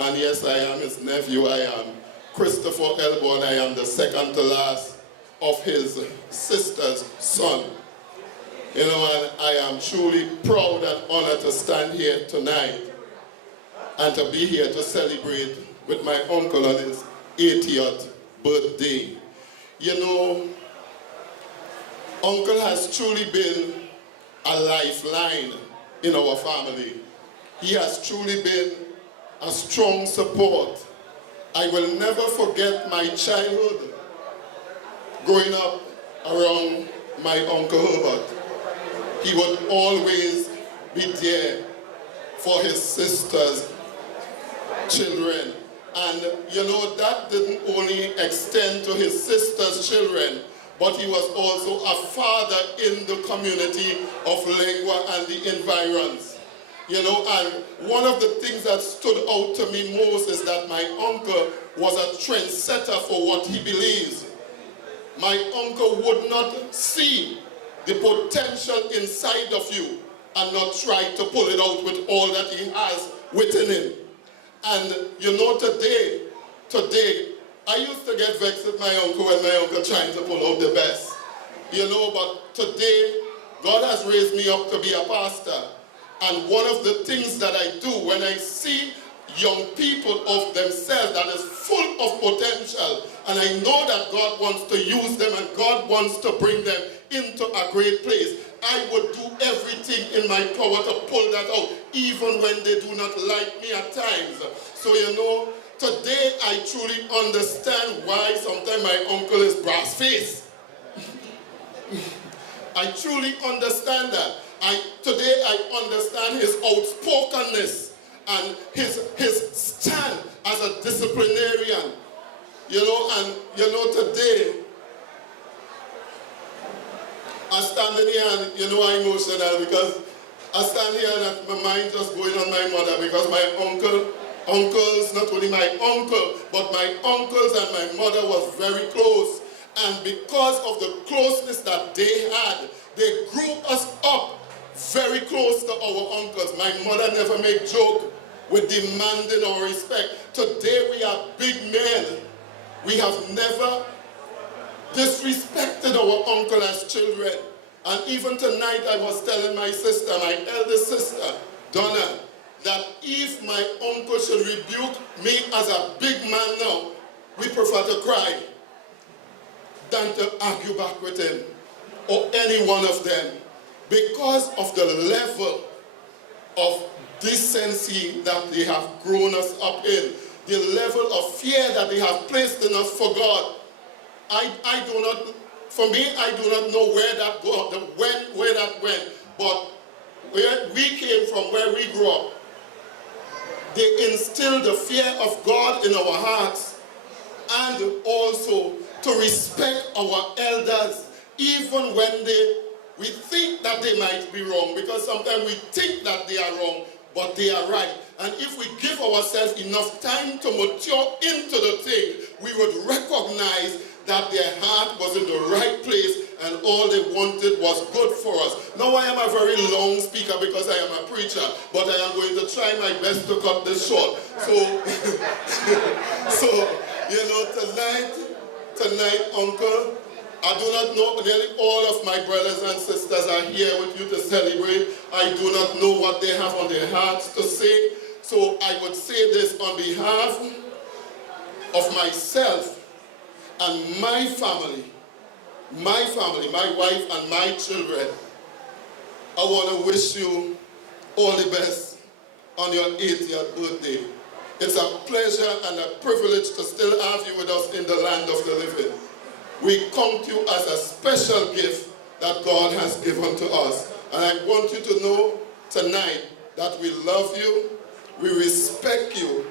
and yes, I am his nephew, I am Christopher Elbow, and I am the second to last of his sister's son. You know, and I am truly proud and honored to stand here tonight and to be here to celebrate with my uncle on his 80th birthday. You know, Uncle has truly been a lifeline in our family. He has truly been a strong support. I will never forget my childhood growing up around my Uncle Herbert. He would always be there for his sister's children. And you know, that didn't only extend to his sister's children, but he was also a father in the community of Lengua and the environs. You know, and one of the things that stood out to me most is that my uncle was a trendsetter for what he believes. My uncle would not see the potential inside of you and not try to pull it out with all that he has within him. And you know, today, I used to get vexed with my uncle when my uncle trying to pull out the best. You know, but today, God has raised me up to be a pastor. And one of the things that I do when I see young people of themselves that is full of potential, and I know that God wants to use them and God wants to bring them into a great place, I would do everything in my power to pull that out, even when they do not like me at times. So you know, today I truly understand why sometimes my uncle is brass face. I truly understand that. Today I understand his outspokenness and his stand as a disciplinarian. You know, and you know, today I stand in here and you know, I'm emotional because I stand here and my mind just going on my mother, because my uncles, not only my uncle, but my uncles and my mother was very close. And because of the closeness that they had, they grew us up very close to our uncles. My mother never made joke with demanding our respect. Today we are big men. We have never disrespected our uncle as children. And even tonight I was telling my sister, my eldest sister, Donna, that if my uncle should rebuke me as a big man now, we prefer to cry than to argue back with him or any one of them, because of the level of decency that they have grown us up in, the level of fear that they have placed in us for God. I do not know where that went, but where we came from, where we grew up, they instilled the fear of God in our hearts, and also to respect our elders, even when we think that they might be wrong, because sometimes we think that they are wrong, but they are right. And if we give ourselves enough time to mature into the thing, we would recognize that their heart was in the right place and all they wanted was good for us. Now I am a very long speaker because I am a preacher, but I am going to try my best to cut this short. So, you know, tonight, Uncle, I do not know, nearly all of my brothers and sisters are here with you to celebrate. I do not know what they have on their hearts to say. So I would say this on behalf of myself and my family, my wife and my children. I want to wish you all the best on your 80th birthday. It's a pleasure and a privilege to still have you with us in the land of the living. We count you as a special gift that God has given to us. And I want you to know tonight that we love you, we respect you,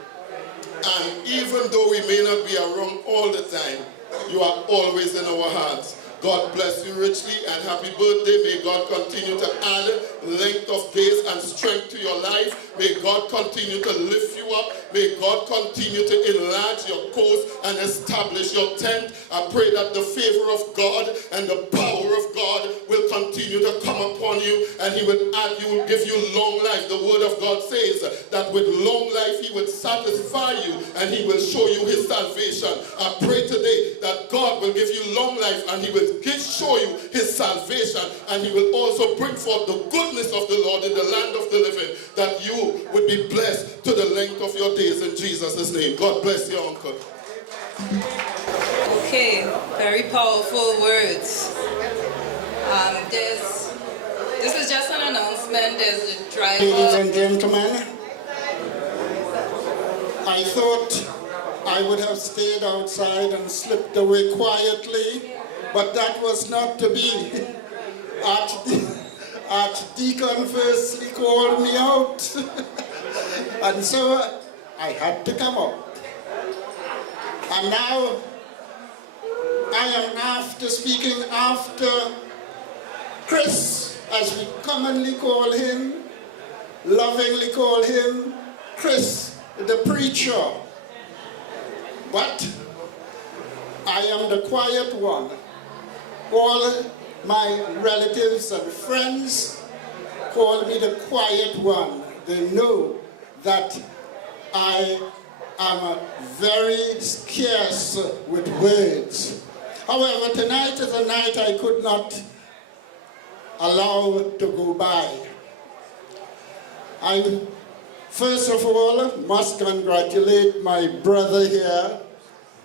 and even though we may not be around all the time, you are always in our hearts. God bless you richly and happy birthday. May God continue to add length of days and strength to your life. May God continue to lift you up. May God continue to enlarge your coast and establish your tent. I pray that the favor of God and the power of God will continue to come upon you, and he will add you, will give you long life. The word of God says that with long life he will satisfy you and he will show you his salvation. I pray today that God will give you long life and he will show you his salvation, and he will also bring forth the goodness of the Lord in the land of the living, that you would be blessed to the length of your days in Jesus' name. God bless you, Uncle. Okay, very powerful words. This is just an announcement. There's the driver. Ladies and gentlemen, I thought I would have stayed outside and slipped away quietly, but that was not to be. Archdeacon firstly called me out, and so I had to come up. And now I am speaking after Chris, as we commonly call him, lovingly call him, Chris, the preacher. But I am the quiet one. All my relatives and friends call me the quiet one. They know that I am very scarce with words. However, tonight is a night I could not allow to go by. I, first of all, must congratulate my brother here,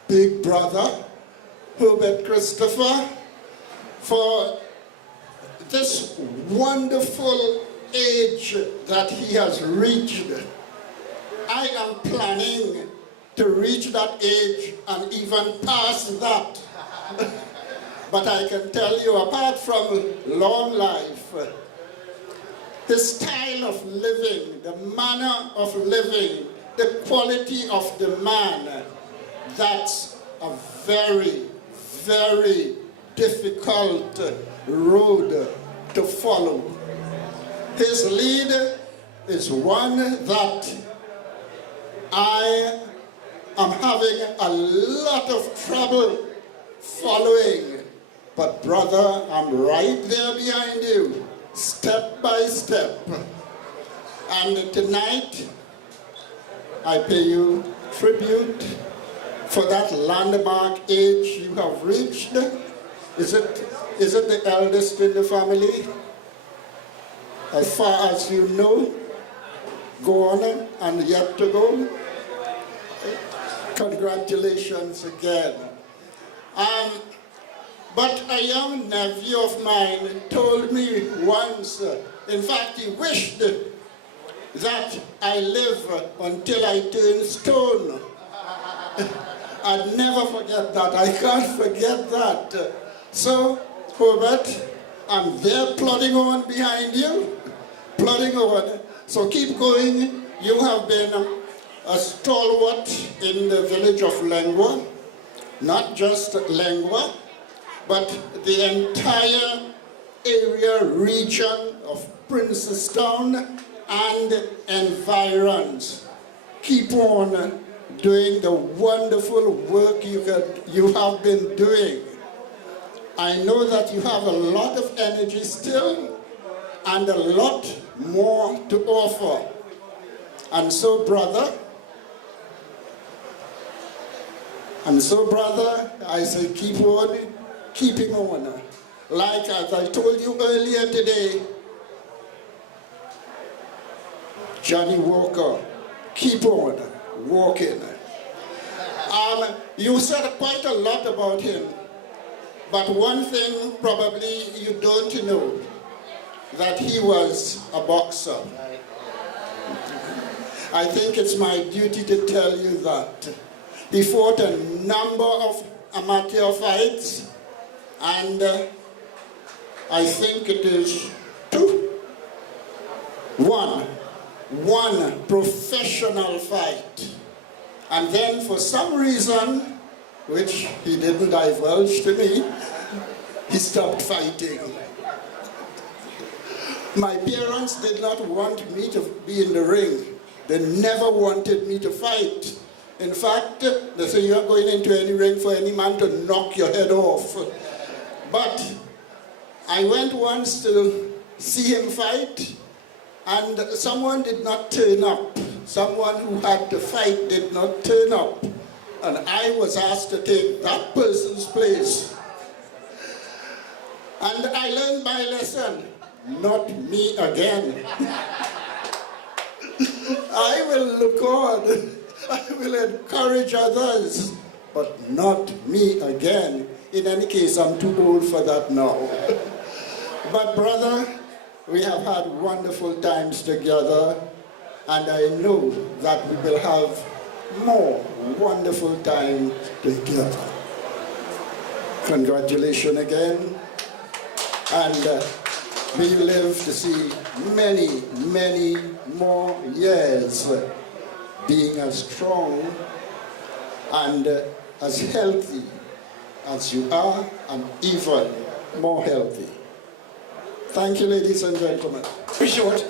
big brother, Herbert Christopher, for this wonderful age that he has reached. I am planning to reach that age and even past that. But I can tell you, apart from long life, his style of living, the manner of living, the quality of the man, that's a very, very difficult road to follow. His lead is one that I am having a lot of trouble following. But brother, I'm right there behind you, step by step. And tonight, I pay you tribute for that landmark age you have reached. Is it the eldest in the family? As far as you know, go on and yet to go. Congratulations again. But a young nephew of mine told me once, in fact he wished that I live until I turn stone. I'd never forget that. I can't forget that. So, Herbert, I'm there plodding on behind you, plodding on. So keep going. You have been a stalwart in the village of Lengua, not just Lengua, but the entire area, region of Princestown and environs. Keep on doing the wonderful work you have been doing. I know that you have a lot of energy still and a lot more to offer. And so, brother, I say keep on keeping on. Like as I told you earlier today, Johnny Walker, keep on walking. You said quite a lot about him, but one thing probably you don't know, that he was a boxer. I think it's my duty to tell you that. He fought a number of amateur fights, and I think it is one professional fight. And then for some reason, which he didn't divulge to me, he stopped fighting. My parents did not want me to be in the ring, They never wanted me to fight. In fact, they say you're going into any ring for any man to knock your head off. But I went once to see him fight, and someone did not turn up. Someone who had to fight did not turn up. And I was asked to take that person's place. And I learned my lesson. Not me again. I will look on. I will encourage others, but not me again. In any case, I'm too old for that now. But brother, we have had wonderful times together, and I know that we will have more wonderful time together. Congratulations again, and may you live to see many, many more years being as strong and as healthy as you are, and even more healthy. Thank you, ladies and gentlemen. To be short,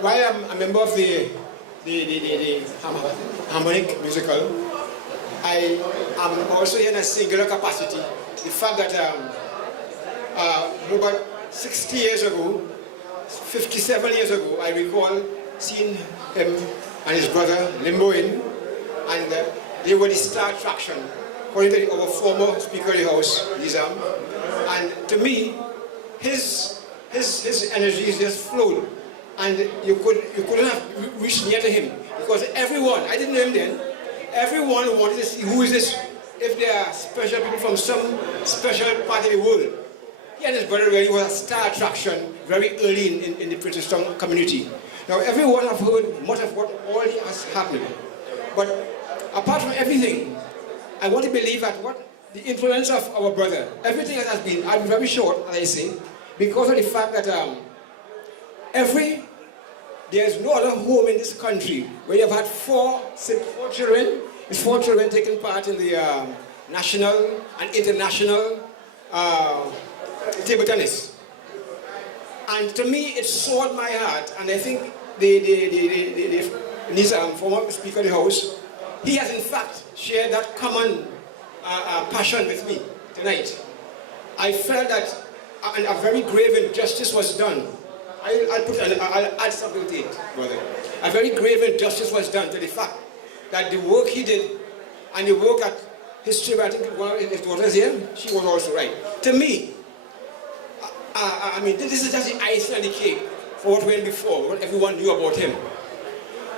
while I'm a member of the harmonic musical, I am also in a singular capacity. The fact that about 60 years ago, 57 years ago, I recall seeing him and his brother Limbo in, and they were the star attraction, according to our former Speaker of the House, Nizam. And to me, his energy is just flowed, and you couldn't have reached near to him, because everyone, I didn't know him then, everyone wanted to see who is this, if they are special people from some special part of the world. He and his brother really was a star attraction very early in the Princeton community. Now everyone have heard much of what all has happened, but apart from everything, I want to believe that what the influence of our brother, everything that has been, I'm very short, as I say, because of the fact that there is no other home in this country where you have had four children taking part in the national and international table tennis. And to me, it soared my heart, and I think the former Speaker of the House, he has in fact shared that common passion with me tonight. I felt that a very grave injustice was done. I'll add something to it, brother. A very grave injustice was done to the fact that the work he did and the work that his children, I think one of his daughters here, she was also right. To me, I mean, this is just the icing on the cake for what went before, what everyone knew about him.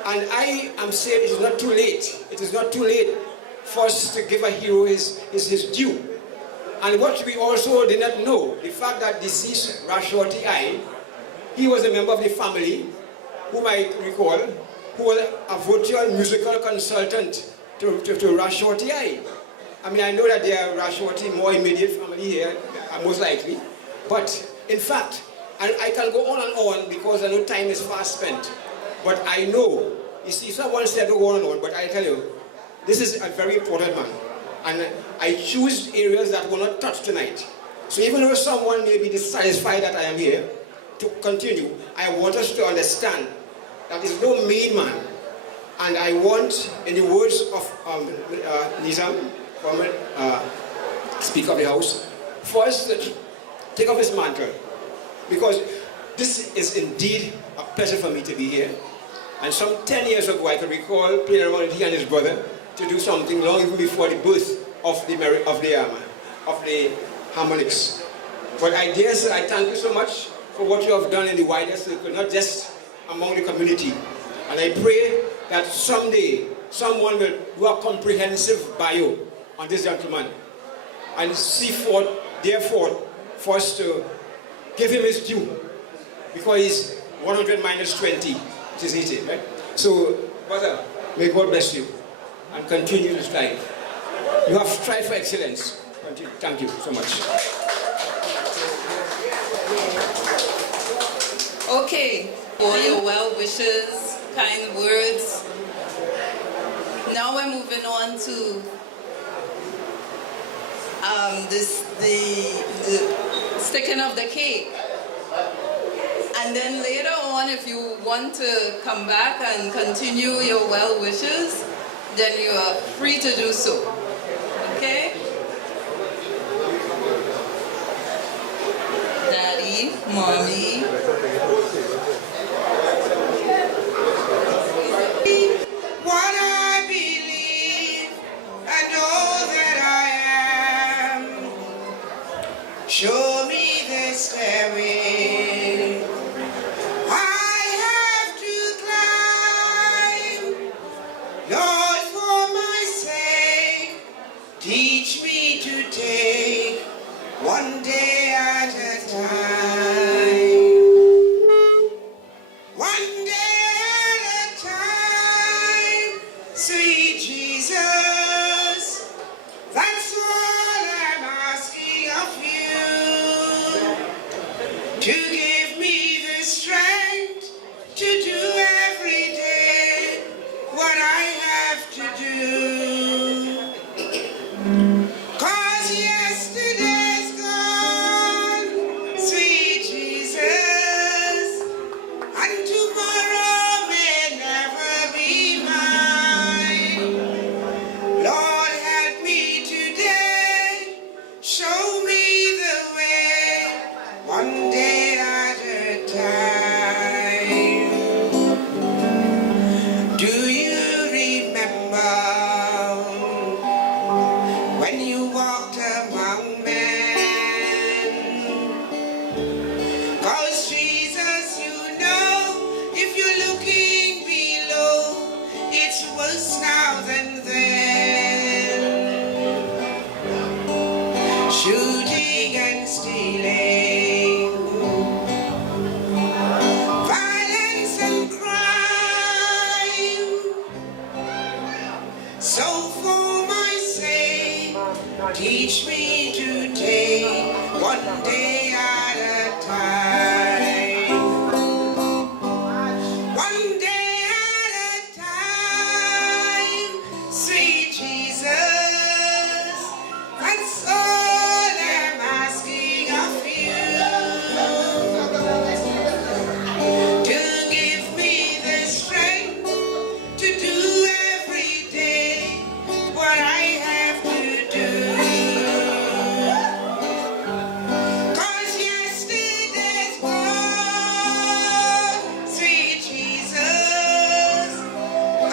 And I am saying it is not too late. It is not too late for us to give a hero his due. And what we also did not know, the fact that deceased Rashwati I, he was a member of the family, whom I recall, who was a virtual musical consultant to Rashwati I. I mean, I know that there are Rashwati more immediate family here, most likely. But in fact, and I can go on and on because I know time is fast spent. But I know, you see, someone said to go on and on, but I tell you, this is a very important man. And I choose areas that will not touch tonight. So even though someone may be dissatisfied that I am here, to continue, I want us to understand that there is no mean man. And I want, in the words of Nizam, former Speaker of the House, for us to take off his mantle. Because this is indeed a pleasure for me to be here. And some 10 years ago, I can recall playing around with he and his brother to do something long even before the birth of the harmonics. But I dare say, I thank you so much for what you have done in the wider circle, not just among the community. And I pray that someday someone will do a comprehensive bio on this gentleman and see forth, therefore, for us to give him his due, because he's 100 minus 20, which is 80, right? So, brother, may God bless you and continue to strive. You have strived for excellence. Continue. Thank you so much. Okay, all your well wishes, kind words. Now we're moving on to the sticking of the cake. And then later on, on, if you want to come back and continue your well wishes, then you are free to do so. Okay? Daddy, Mommy. What I believe, I know that I am. Show me the stairway I have to climb. Lord, for my sake, teach me to take one day at a time. One day at a time, sweet Jesus, that's all I'm asking of you. To give me the strength to do every day what I have to do. 'Cause yesterday's gone, sweet Jesus, and tomorrow may never be mine. Lord, help me today, show me the way, one day at a time. Do you remember when you walked among men? 'Cause Jesus, you know, if you're looking below, it's worse now than then. Shooting and stealing, violence and crime. So for my sake, teach me to take one day at a time. One day at a time, sweet Jesus, that's all I'm asking of you. To give me the strength to do every day what I have to do. 'Cause yesterday's gone, sweet Jesus,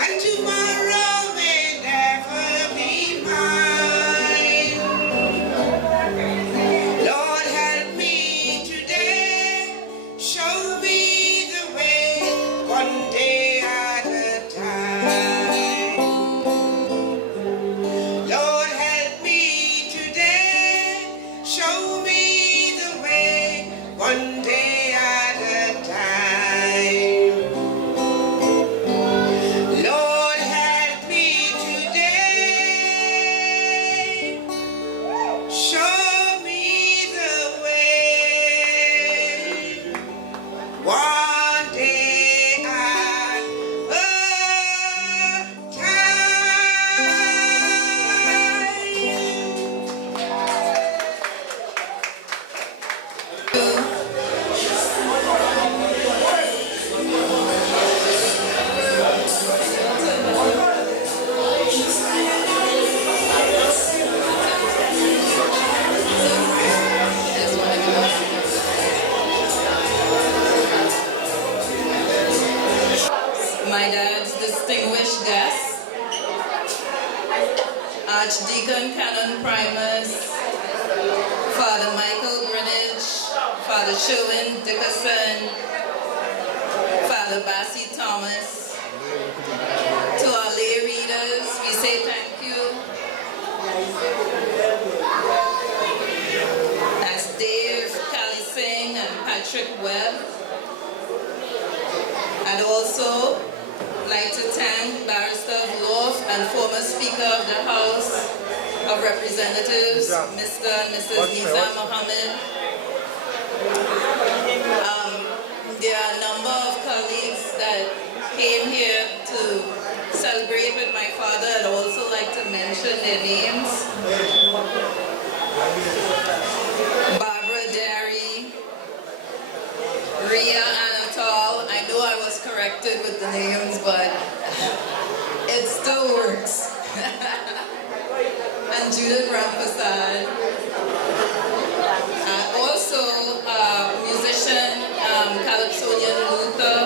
and tomorrow may never be mine. Lord, help me today, show me the way, one day at a time. Lord, help me today, show me the way, one day at a time. Lord, help me today, show me the way, one day at a My dad's distinguished guests, Archdeacon Canon Primus, Father Michael Greenwich, Father Sherwin Dickerson, Father Bassie Thomas. To our lay readers, we say thank you. That's Dave Cali Singh and Patrick Webb. I'd also like to thank Barrister of Law and former Speaker of the House of Representatives, Mr. and Mrs. Nizam Mohammed. There are a number of colleagues that came here to celebrate with my father. I'd also like to mention their names. Barbara Derry, Ria Anatol, I names, but it still works. And Judith Rampersad. Also, musician Calypsonian Luther.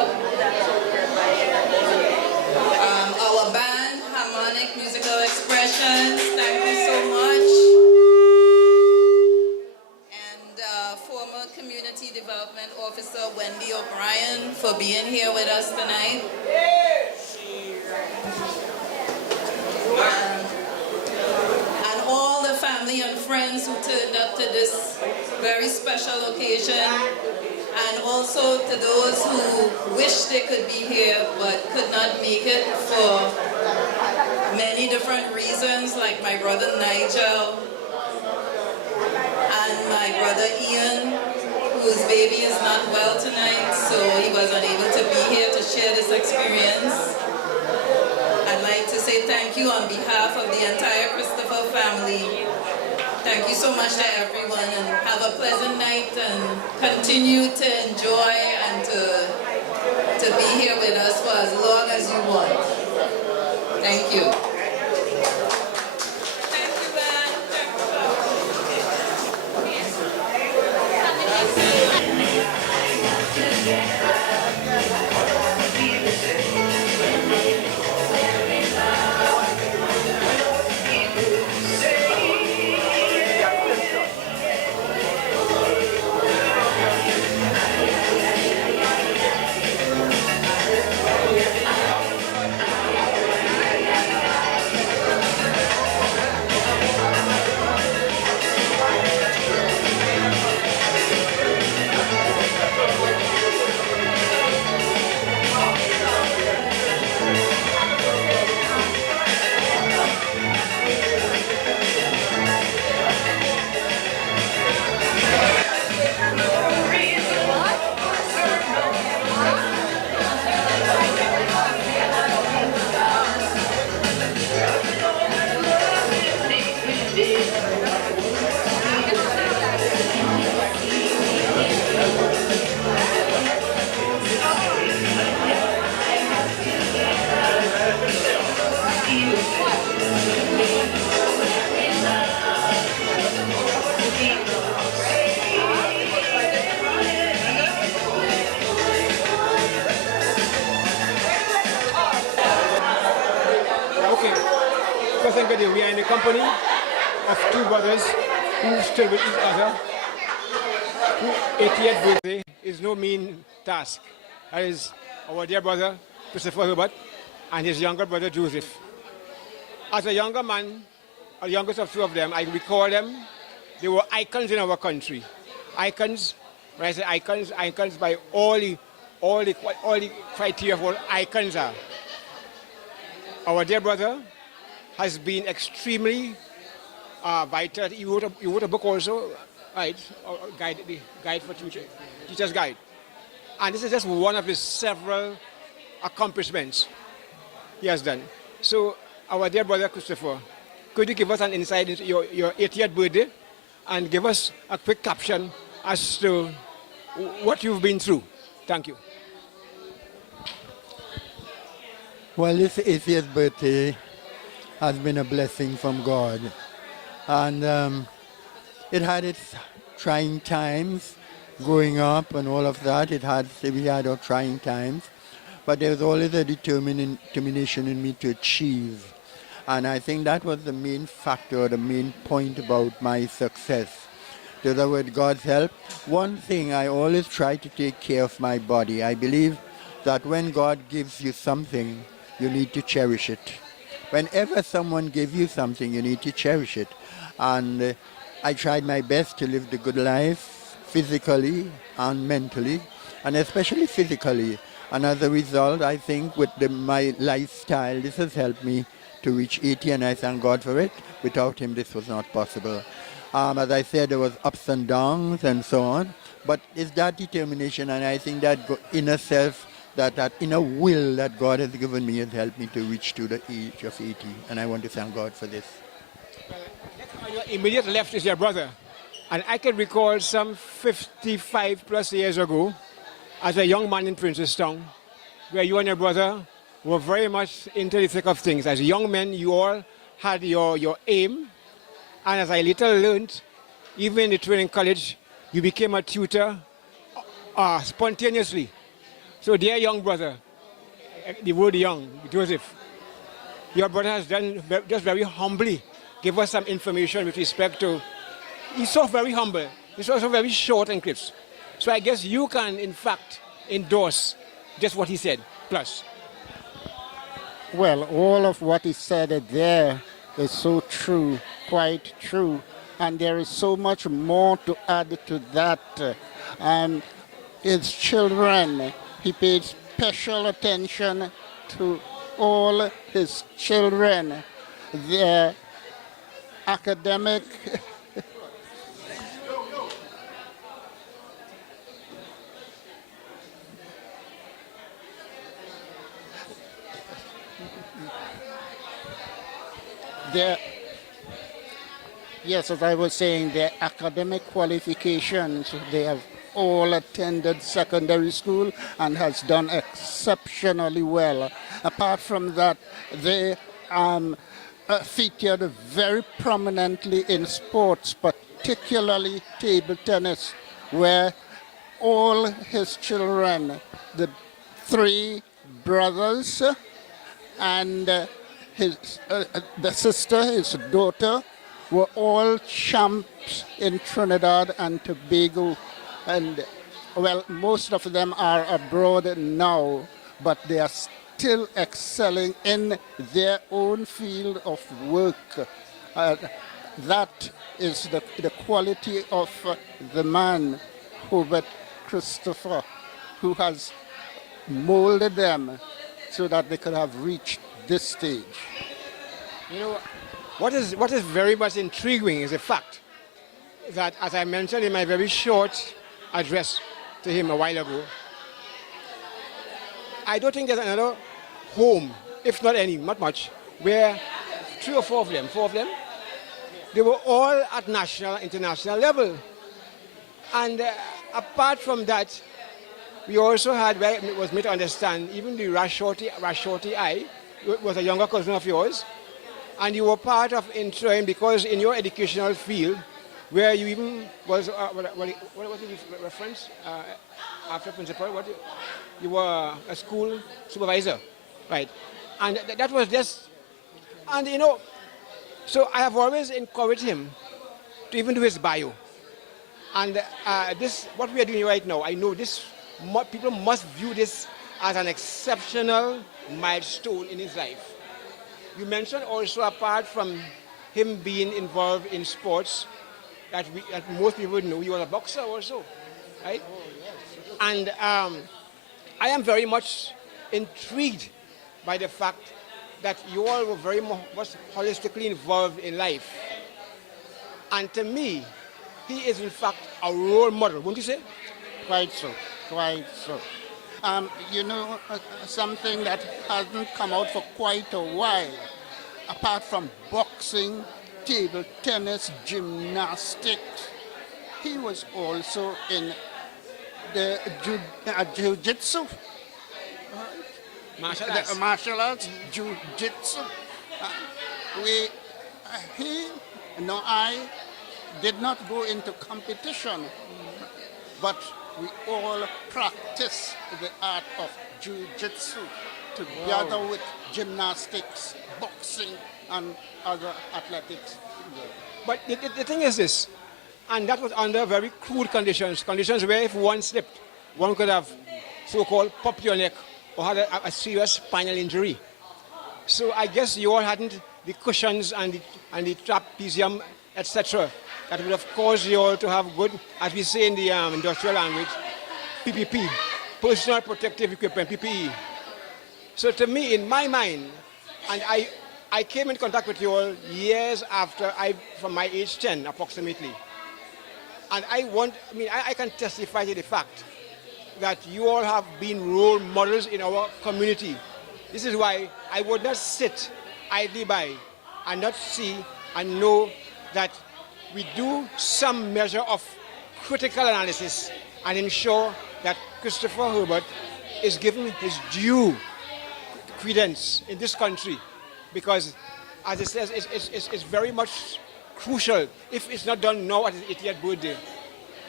Our band, Harmonic Musical Expressions, thank you so much. And former Community Development Officer Wendy O'Brien for being here with us tonight. And all the family and friends who turned up to this very special occasion. And also to those who wish they could be here but could not make it for many different reasons, like my brother Nigel and my brother Ian, whose baby is not well tonight, so he was unable to be here to share this experience. I'd like to say thank you on behalf of the entire Christopher family. Thank you so much to everyone, and have a pleasant night, and continue to enjoy and to be here with us for as long as you want. Thank you. We are in the company of two brothers who still with each other, whose 80th birthday is no mean task. That is our dear brother, Christopher Herbert, and his younger brother, Joseph. As a younger man, the youngest of two of them, I recall them, they were icons in our country. Icons, when I say icons, icons by all the criteria of what icons are. Our dear brother has been extremely vital. He wrote a book also, right? The Guide for Teacher's Guide. And this is just one of his several accomplishments he has done. So, our dear brother Christopher, could you give us an insight into your 80th birthday and give us a quick caption as to what you've been through? Thank you. Well, this 80th birthday has been a blessing from God. And it had its trying times growing up and all of that. We had our trying times. But there was always a determination in me to achieve. And I think that was the main factor, the main point about my success. Together with God's help, one thing, I always try to take care of my body. I believe that when God gives you something, you need to cherish it. Whenever someone gives you something, you need to cherish it. And I tried my best to live the good life, physically and mentally, and especially physically. And as a result, I think with my lifestyle, this has helped me to reach 80, and I thank God for it. Without him, this was not possible. As I said, there was ups and downs and so on, but it's that determination, and I think that inner self, that inner will that God has given me has helped me to reach to the age of 80, and I want to thank God for this. On your immediate left is your brother, and I can recall some 55 plus years ago, as a young man in Princestown, where you and your brother were very much into the thick of things. As young men, you all had your aim, and as I later learned, even in the training college, you became a tutor spontaneously. So dear young brother, the word young, Joseph, your brother has done just very humbly give us some information with respect to, he's so very humble, he's also very short and crisp. So I guess you can in fact endorse just what he said, plus. Well, all of what he said there is so true, quite true. And there is so much more to add to that. His children, he paid special attention to all his children. Their academic yes, as I was saying, their academic qualifications, they have all attended secondary school and has done exceptionally well. Apart from that, they featured very prominently in sports, particularly table tennis, where all his children, the three brothers and the sister, his daughter, were all champs in Trinidad and Tobago. And, well, most of them are abroad now, but they are still excelling in their own field of work. That is the quality of the man, Herbert Christopher, who has molded them so that they could have reached this stage. You know, what is very much intriguing is the fact that, as I mentioned in my very short address to him a while ago, I don't think there's another home, if not any, not much, where 3 or 4 of them, they were all at national, international level. And apart from that, we also had, where it was made to understand, even the Rashorty I was a younger cousin of yours, and you were part of Intrim because in your educational field, where you even was, what was the reference after principal? You were a school supervisor, right? And that was just, and you know, so I have always encouraged him to even do his bio. And this, what we are doing right now, I know this, people must view this as an exceptional milestone in his life. You mentioned also, apart from him being involved in sports, that most people know, he was a boxer also, right? Oh, yes. And I am very much intrigued by the fact that you all were very much holistically involved in life. And to me, he is in fact a role model, wouldn't you say? Quite so, quite so. You know, something that hasn't come out for quite a while, apart from boxing, table tennis, gymnastics, he was also in the jiu-jitsu. Martial arts, jiu-jitsu. I did not go into competition, but we all practice the art of jiu-jitsu together with gymnastics, boxing, and other athletics. But the thing is this, and that was under very crude conditions where if one slipped, one could have so-called popped your neck or had a serious spinal injury. So I guess you all hadn't the cushions and the trapezium, etc., that would have caused you all to have good, as we say in the industrial language, PPP, personal protective equipment, PPE. So to me, in my mind, and I came in contact with you all years after from my age 10 approximately. And I can testify to the fact that you all have been role models in our community. This is why I would not sit idly by and not see and know that we do some measure of critical analysis and ensure that Christopher Herbert is given his due credence in this country, because, as it says, it's very much crucial. If it's not done now at his 80th birthday,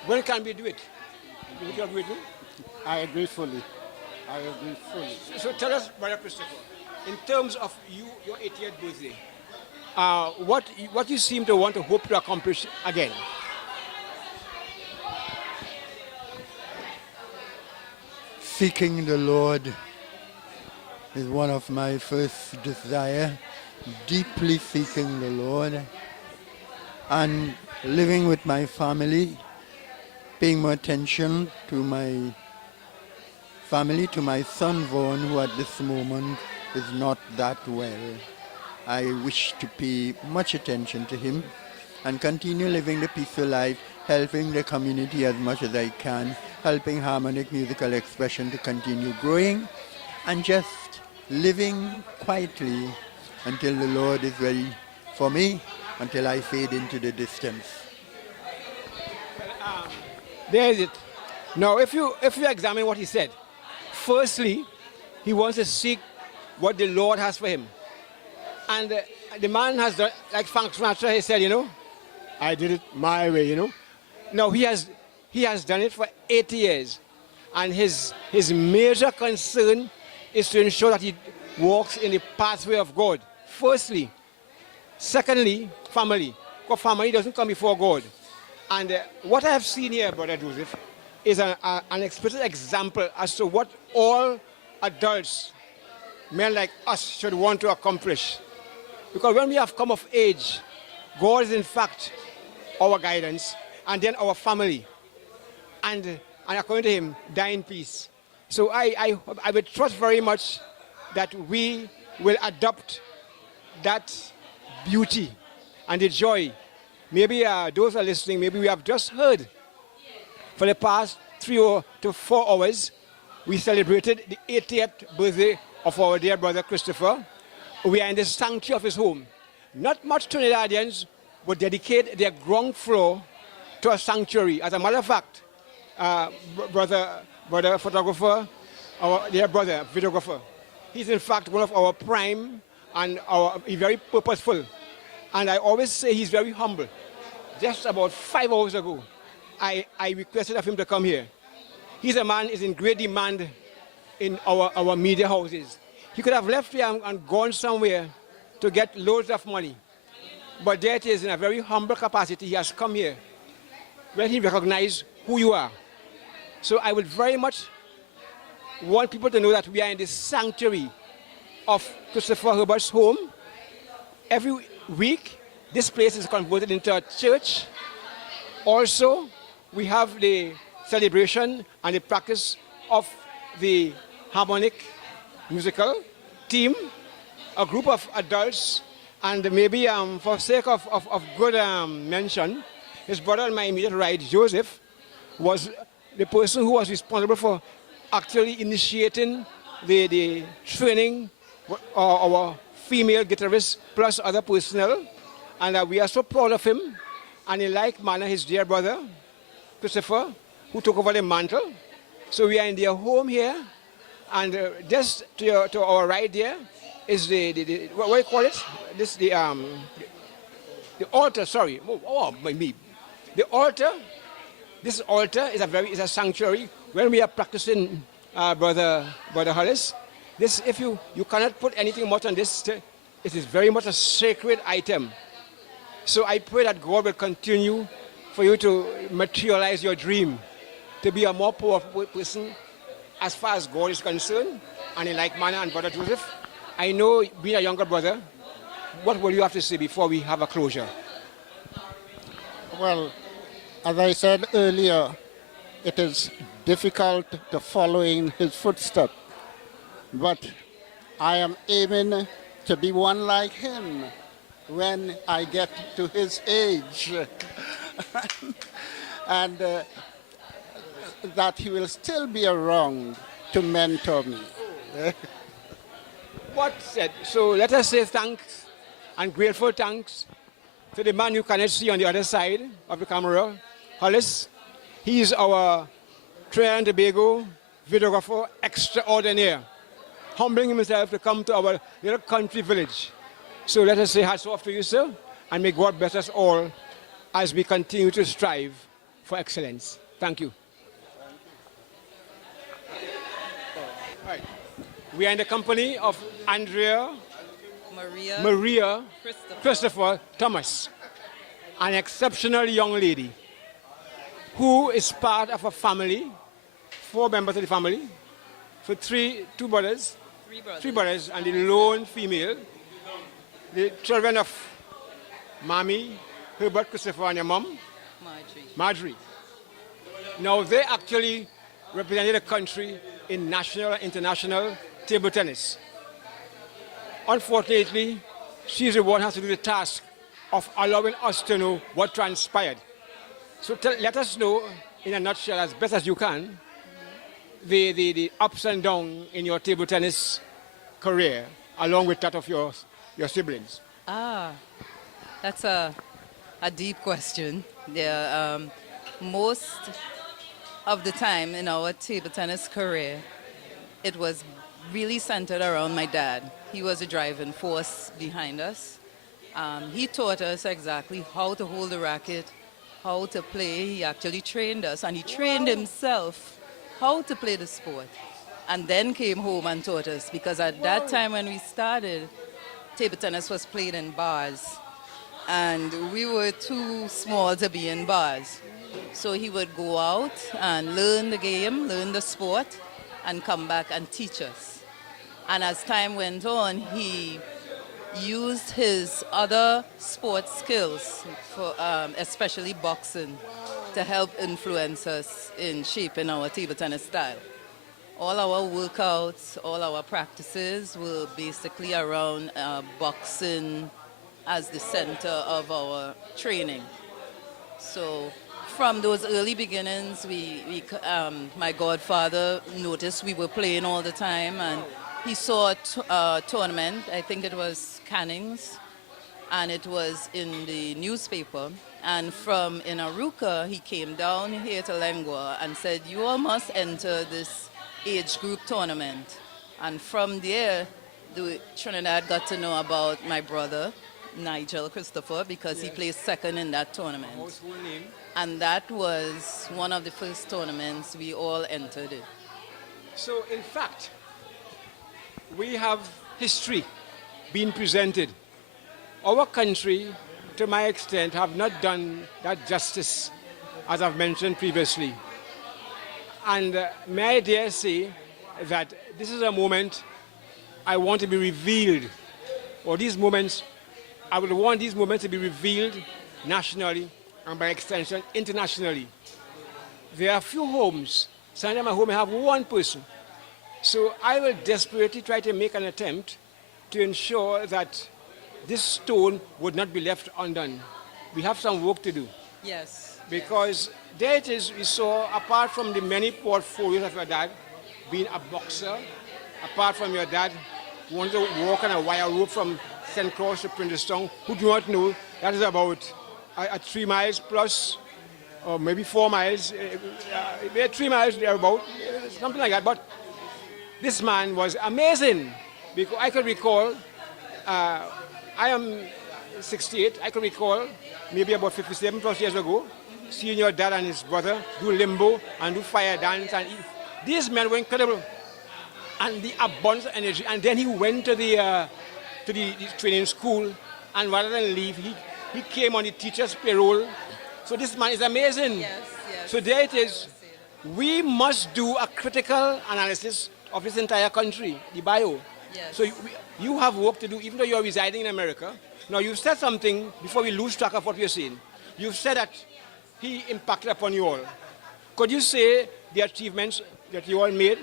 when can we do it? Would you agree with me? I agree fully. I agree fully. So tell us, Brother Christopher, in terms of your 80th birthday, what you seem to want to hope to accomplish again? Seeking the Lord is one of my first desire, deeply seeking the Lord, and living with my family, paying more attention to my family, to my son Vaughn, who at this moment is not that well. I wish to pay much attention to him and continue living the peaceful life, helping the community as much as I can, helping harmonic musical expression to continue growing, and just living quietly until the Lord is ready for me, until I fade into the distance. There is it. Now, if you examine what he said, firstly, he wants to seek what the Lord has for him. And the man has done, like Frank Sinatra, he said, I did it my way, Now, he has done it for 80 years. And his major concern is to ensure that he walks in the pathway of God. Firstly. Secondly, family. Because family doesn't come before God. And what I have seen here, Brother Joseph, is an explicit example as to what all adults, men like us, should want to accomplish. Because when we have come of age, God is in fact our guidance, and then our family. And according to him, die in peace. So I would trust very much that we will adopt that beauty and the joy. Maybe those who are listening, maybe we have just heard for the past 3 to 4 hours, we celebrated the 80th birthday of our dear brother Christopher. We are in the sanctuary of his home. Not much Trinidadians would dedicate their ground floor to a sanctuary. As a matter of fact, brother photographer, our dear brother videographer, he's in fact one of our prime and he's very purposeful. And I always say he's very humble. Just about 5 hours ago, I requested of him to come here. He's a man is in great demand in our media houses. He could have left here and gone somewhere to get loads of money. But there it is, in a very humble capacity, he has come here when he recognized who you are. So I would very much want people to know that we are in the sanctuary of Christopher Herbert's home. Every week, this place is converted into a church. Also, we have the celebration and the practice of the harmonic musical team, a group of adults, and maybe for sake of good mention, his brother on my immediate right, Joseph, was the person who was responsible for actually initiating the training our female guitarists plus other personnel. And we are so proud of him. And in like manner, his dear brother, Christopher, who took over the mantle. So we are in their home here. And just to our right there is the what do you call it? The altar, sorry. Me. The altar, this altar is a sanctuary. When we are practicing, Brother Hollis, this, if you cannot put anything much on this, it is very much a sacred item. So I pray that God will continue for you to materialize your dream, to be a more powerful person as far as God is concerned, and in like manner. And Brother Joseph, I know being a younger brother, what will you have to say before we have a closure? Well, as I said earlier, it is difficult to follow in his footsteps, but I am aiming to be one like him when I get to his age. And that he will still be around to mentor me. What said? So let us say thanks and grateful thanks to the man you cannot see on the other side of the camera, Hollis. He is our Trinidad and Tobago videographer extraordinaire, humbling himself to come to our little country village. So let us say hats off to you, sir, and may God bless us all as we continue to strive for excellence. Thank you. All right. We are in the company of Andrea Maria Christopher Thomas, an exceptional young lady who is part of a family, 4 members of the family, for three brothers, and the lone female, the children of Mommy, Herbert, Christopher, and your mom, Marjorie. Now, they actually represented the country in national and international table tennis. Unfortunately, she's the one who has to do the task of allowing us to know what transpired. So let us know, in a nutshell, as best as you can, the ups and downs in your table tennis career, along with that of your siblings. That's a deep question. Most of the time in our table tennis career, it was really centered around my dad. He was a driving force behind us. He taught us exactly how to hold the racket, how to play. He actually trained us, and he trained himself how to play the sport, and then came home and taught us, because at that time when we started, table tennis was played in bars, and we were too small to be in bars. So he would go out and learn the game, learn the sport, and come back and teach us. And as time went on, he used his other sports skills, for, especially boxing, to help influence us in shaping our table tennis style. All our workouts, all our practices were basically around boxing as the center of our training. So from those early beginnings, my godfather noticed we were playing all the time, and he saw a tournament, I think it was Canning's, and it was in the newspaper. And from in Aruca, he came down here to Lengua and said, you all must enter this age group tournament. And from there, Trinidad got to know about my brother, Nigel Christopher, because he placed second in that tournament. And that was one of the first tournaments we all entered in. So in fact, we have history being presented. Our country, to my extent, have not done that justice, as I've mentioned previously. And may I dare say that this is a moment I want to be revealed, or these moments, I would want these moments to be revealed nationally and by extension internationally. There are few homes. Sometimes my home may have one person. So I will desperately try to make an attempt to ensure that this stone would not be left undone. We have some work to do. Yes. Because there it is, we saw, apart from the many portfolios of your dad, being a boxer, apart from your dad who wanted to walk on a wire rope from St. Cross to Princeton, who do not know, that is about 3 miles plus, or maybe 4 miles, 3 miles thereabout, something like that. But this man was amazing, because I could recall, I am 68, I could recall maybe about 57 plus years ago, seeing your dad and his brother do limbo and do fire dance, and these men were incredible. And the abundance of energy. And then he went to the training school, and rather than leave, he came on the teacher's payroll. So this man is amazing. Yes, yes. So there it is. We must do a critical analysis of this entire country, the bio. Yes. So you have work to do, even though you're residing in America. Now, you've said something, before we lose track of what we're saying. You've said that he impacted upon you all. Could you say the achievements that you all made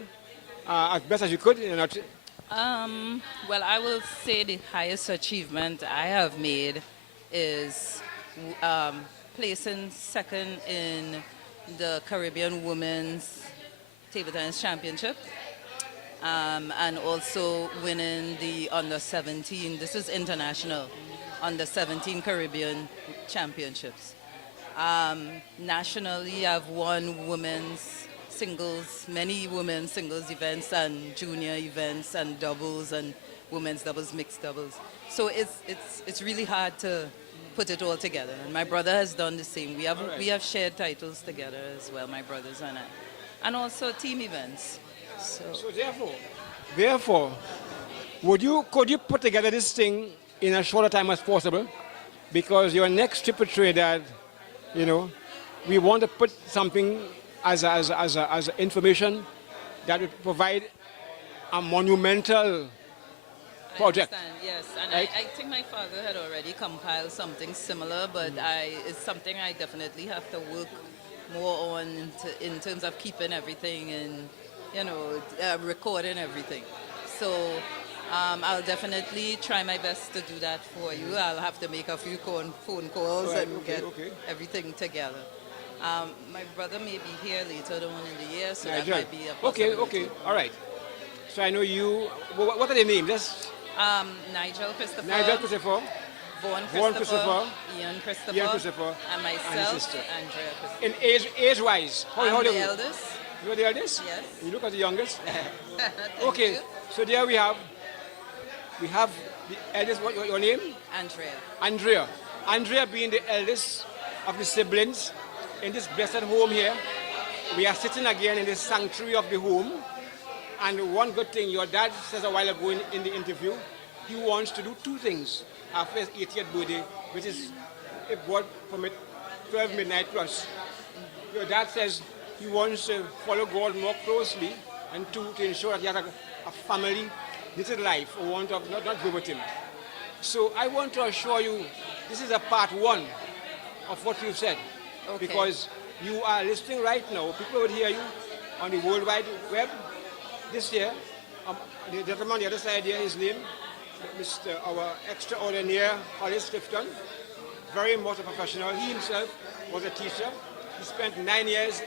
as best as you could? Well, I will say the highest achievement I have made is placing second in the Caribbean Women's Table Tennis Championship, and also winning the under-17, this is international, under-17 Caribbean Championships. Nationally, I've won women's singles, many women singles events and junior events and doubles and women's doubles, mixed doubles. So it's really hard to put it all together. And my brother has done the same. We have shared titles together as well, my brothers and I. And also team events. So Therefore, could you put together this thing in as short a time as possible? Because your next trip to Trinidad, we want to put something as information that would provide a monumental project. I understand, yes. And right? I think my father had already compiled something similar, but it's something I definitely have to work more on in terms of keeping everything and, recording everything. So I'll definitely try my best to do that for you. I'll have to make a few phone calls and get everything together. My brother may be here later on in the year, so that might be a possibility. Okay, all right. So I know you. What are their names? Nigel Christopher. Nigel Christopher. Vaughn Christopher. Ian Christopher. And myself, Andrea Christopher. In age-wise, I'm the eldest. You're the eldest? Yes. You look at the youngest? Okay, so there we have the eldest. What your name? Andrea. Andrea being the eldest of the siblings in this blessed home here. We are sitting again in the sanctuary of the home. And one good thing, your dad says a while ago in the interview, he wants to do two things after his 80th birthday, which is, if God permit, 12 midnight plus. Your dad says he wants to follow God more closely, and two, to ensure that he has a family, little life, or want to not go with him. So I want to assure you, this is a part one of what you've said. Okay. Because you are listening right now. People would hear you on the World Wide Web this year. The gentleman on the other side here, his name, our extraordinaire Hollis Clifton, very much a professional. He himself was a teacher. He spent 9 years,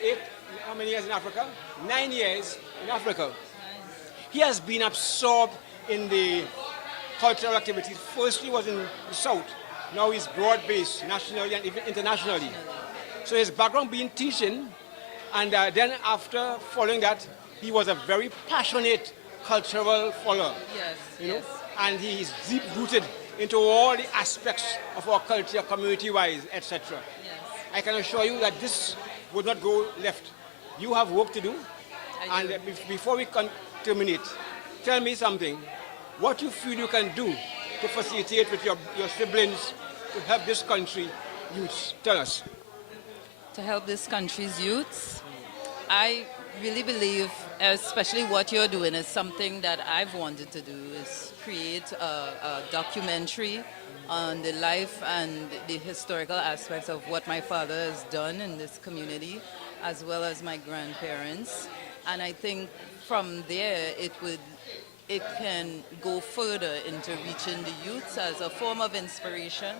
how many years in Africa? 9 years in Africa. He has been absorbed in the cultural activities. First he was in the South. Now he's broad-based, nationally and even internationally. So his background being teaching, and then after following that, he was a very passionate cultural follower. Yes. And he is deep-rooted into all the aspects of our culture, community-wise, etc. Yes. I can assure you that this would not go left. You have work to do. And before we terminate, tell me something. What you feel you can do to facilitate with your siblings to help this country youths? Tell us. To help this country's youths, I really believe, especially what you're doing, is something that I've wanted to do, is create a documentary on the life and the historical aspects of what my father has done in this community, as well as my grandparents. And I think from there it can go further into reaching the youths as a form of inspiration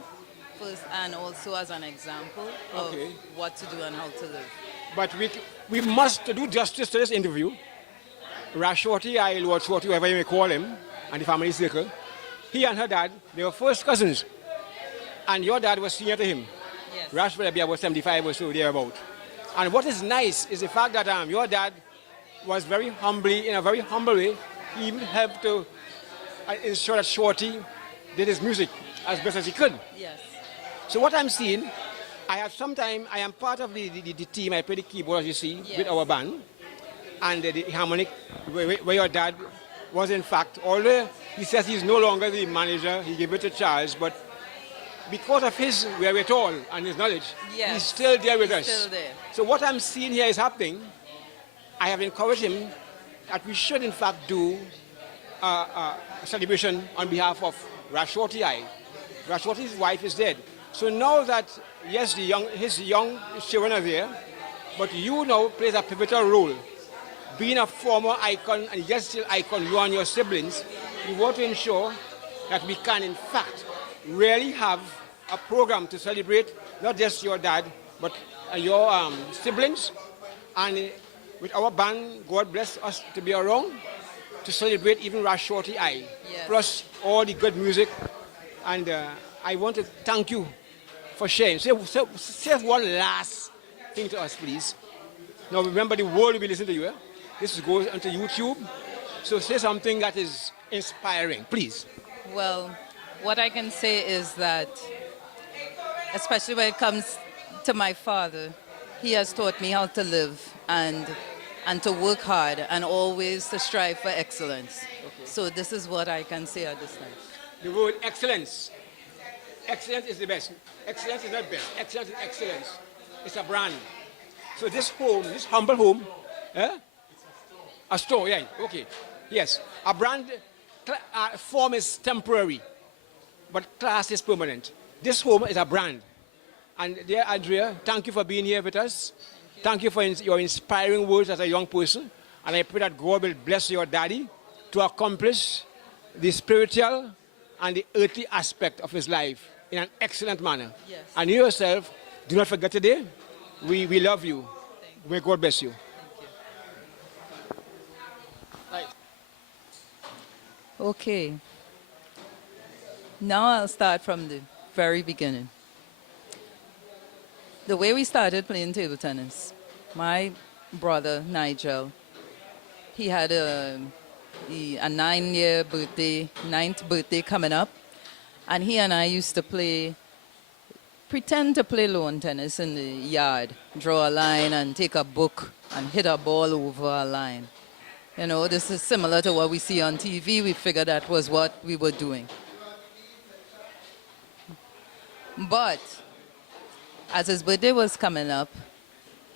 first, and also as an example of what to do and how to live. But we must do justice to this interview. Rashorty, Lord Shorty, whatever you may call him, and the family circle, he and her dad, they were first cousins. And your dad was senior to him. Yes. Rash would be about 75 or so, thereabout. And what is nice is the fact that your dad was very humbly, in a very humble way, he even helped to ensure that Shorty did his music as best as he could. Yes. So what I'm seeing, I am part of the team. I play the keyboard, as you see, with our band. And the harmonic, where your dad was, in fact, although he says he's no longer the manager, he gave it to Charles, but because of his wherewithal and his knowledge, he's still there with us. Still there. So what I'm seeing here is happening. I have encouraged him that we should, in fact, do a celebration on behalf of Rashorty. Rashorty's wife is dead. So now that, yes, his young children are there, but you now plays a pivotal role. Being a former icon, and yet still icon, you and your siblings, we want to ensure that we can, in fact, really have a program to celebrate not just your dad, but your siblings. And with our band, God bless us to be around to celebrate even Rashorty plus all the good music. And I want to thank you for sharing. Say one last thing to us, please. Now remember, the world will be listening to you. Eh? This goes onto YouTube. So say something that is inspiring, please. Well, what I can say is that, especially when it comes to my father, he has taught me how to live and to work hard and always to strive for excellence. So this is what I can say at this time. The word excellence. Excellence is the best. Excellence is not best. Excellence is excellence. It's a brand. So this home, this humble home, a store, yeah, okay. Yes, a brand form is temporary, but class is permanent. This home is a brand. And dear Andrea, thank you for being here with us. Thank you for your inspiring words as a young person. And I pray that God will bless your daddy to accomplish the spiritual and the earthly aspect of his life in an excellent manner. Yes. And you yourself, do not forget today, we love you. May God bless you. Thank you. Okay. Now I'll start from the very beginning. The way we started playing table tennis, my brother Nigel, he had a 9-year birthday, 9th birthday coming up, and he and I used to pretend to play lawn tennis in the yard, draw a line and take a book and hit a ball over a line. You know, this is similar to what we see on TV. We figured that was what we were doing. But as his birthday was coming up,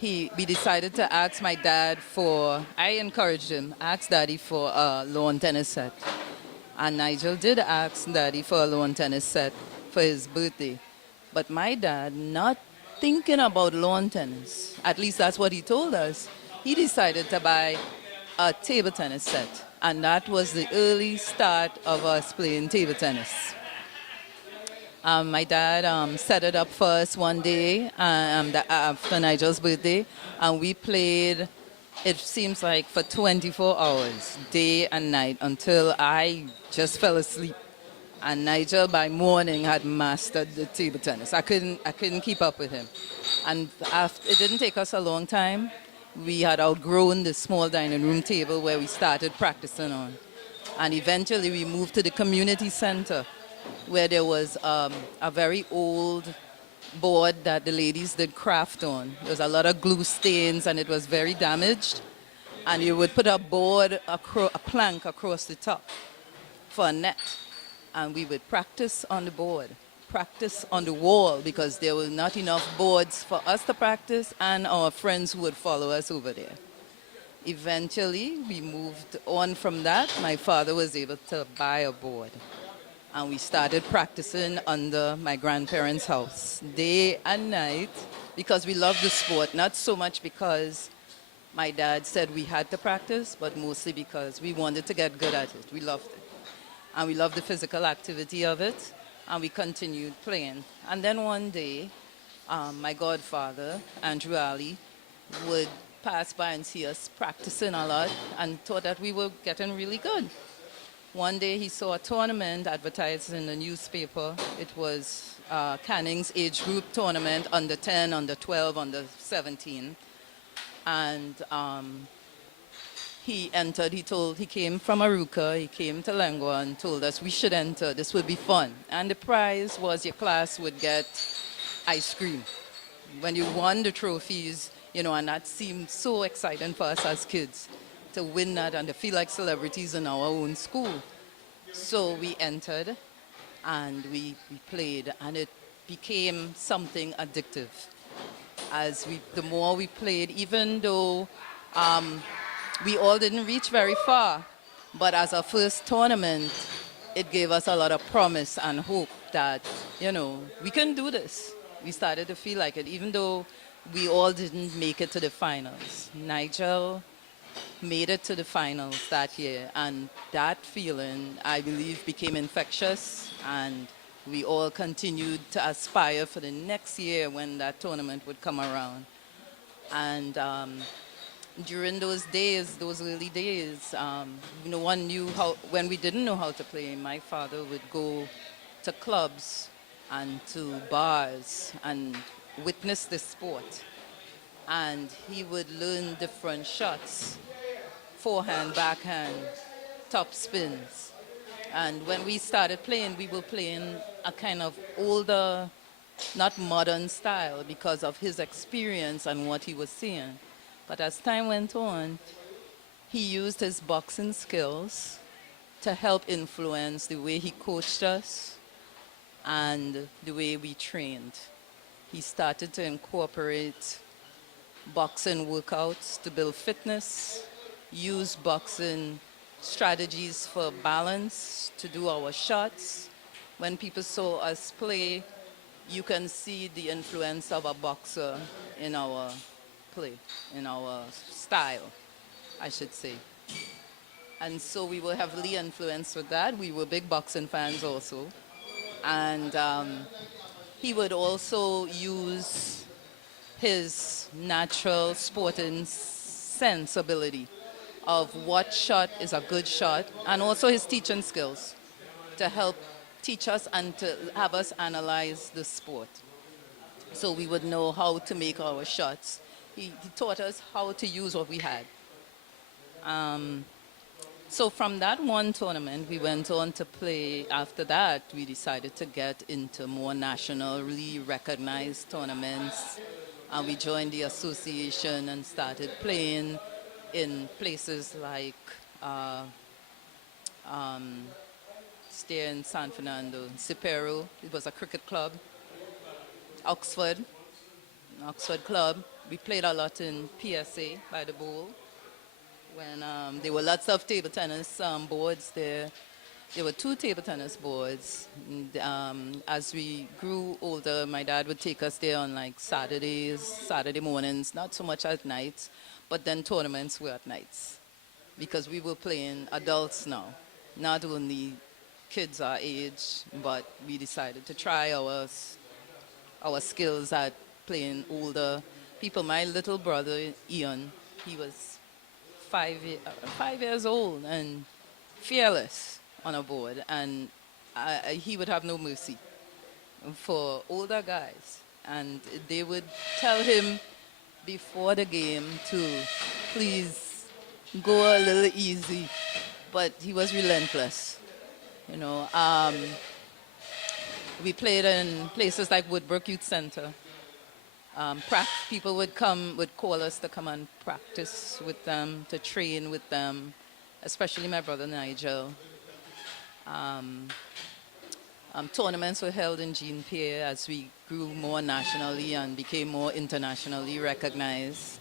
we decided to ask my dad I encouraged him, ask Daddy for a lawn tennis set. And Nigel did ask Daddy for a lawn tennis set for his birthday. But my dad, not thinking about lawn tennis, at least that's what he told us, he decided to buy a table tennis set. And that was the early start of us playing table tennis. My dad set it up for us one day after Nigel's birthday, and we played, it seems like, for 24 hours, day and night, until I just fell asleep. And Nigel, by morning, had mastered the table tennis. I couldn't keep up with him. And it didn't take us a long time. We had outgrown the small dining room table where we started practicing on. And eventually we moved to the community center, where there was a very old board that the ladies did craft on. There was a lot of glue stains and it was very damaged. And you would put a plank across the top for a net. And we would practice on the board, practice on the wall, because there were not enough boards for us to practice and our friends who would follow us over there. Eventually, we moved on from that. My father was able to buy a board. And we started practicing under my grandparents' house, day and night, because we loved the sport. Not so much because my dad said we had to practice, but mostly because we wanted to get good at it. We loved it. And we loved the physical activity of it, and we continued playing. And then one day, my godfather, Andrew Ali, would pass by and see us practicing a lot and thought that we were getting really good. One day he saw a tournament advertised in the newspaper. It was Canning's age group tournament, under 10, under 12, under 17. And he entered. He came from Aruka, he came to Lengua and told us we should enter. This would be fun. And the prize was your class would get ice cream. When you won the trophies, you know, and that seemed so exciting for us as kids, to win that and to feel like celebrities in our own school. So we entered and we played, and it became something addictive. The more we played, even though we all didn't reach very far, but as our first tournament, it gave us a lot of promise and hope that, you know, we can do this. We started to feel like it, even though we all didn't make it to the finals. Nigel made it to the finals that year, and that feeling, I believe, became infectious, and we all continued to aspire for the next year when that tournament would come around. And during those days, those early days, no one knew how, when we didn't know how to play, my father would go to clubs and to bars and witness the sport. and he would learn different shots, forehand, backhand, top spins. And when we started playing, we were playing a kind of older, not modern style because of his experience and what he was seeing. But as time went on, he used his boxing skills to help influence the way he coached us and the way we trained. He started to incorporate boxing workouts to build fitness, use boxing strategies for balance to do our shots. When people saw us play, you can see the influence of a boxer in our play, in our style, I should say. And so we were heavily influenced with that. We were big boxing fans also. And he would also use his natural sporting sensibility of what shot is a good shot, and also his teaching skills to help teach us and to have us analyze the sport. So we would know how to make our shots. He taught us how to use what we had. So from that one tournament, we went on to play. After that, we decided to get into more nationally recognized tournaments. And we joined the association and started playing in places like stay in San Fernando, Cipero. It was a cricket club. Oxford Club. We played a lot in PSA by the Bowl. When there were lots of table tennis boards there. There were 2 table tennis boards. And, as we grew older, my dad would take us there on like Saturday mornings, not so much at nights, but then tournaments were at nights. Because we were playing adults now, not only kids our age, but we decided to try our skills at playing older people. My little brother, Ian, he was 5 years old and fearless on a board, and he would have no mercy for older guys. And they would tell him before the game to please go a little easy, but he was relentless. You know, we played in places like Woodbrook Youth Center. People would call us to come and practice with them, to train with them, especially my brother Nigel. Tournaments were held in Jean Pierre as we grew more nationally and became more internationally recognized.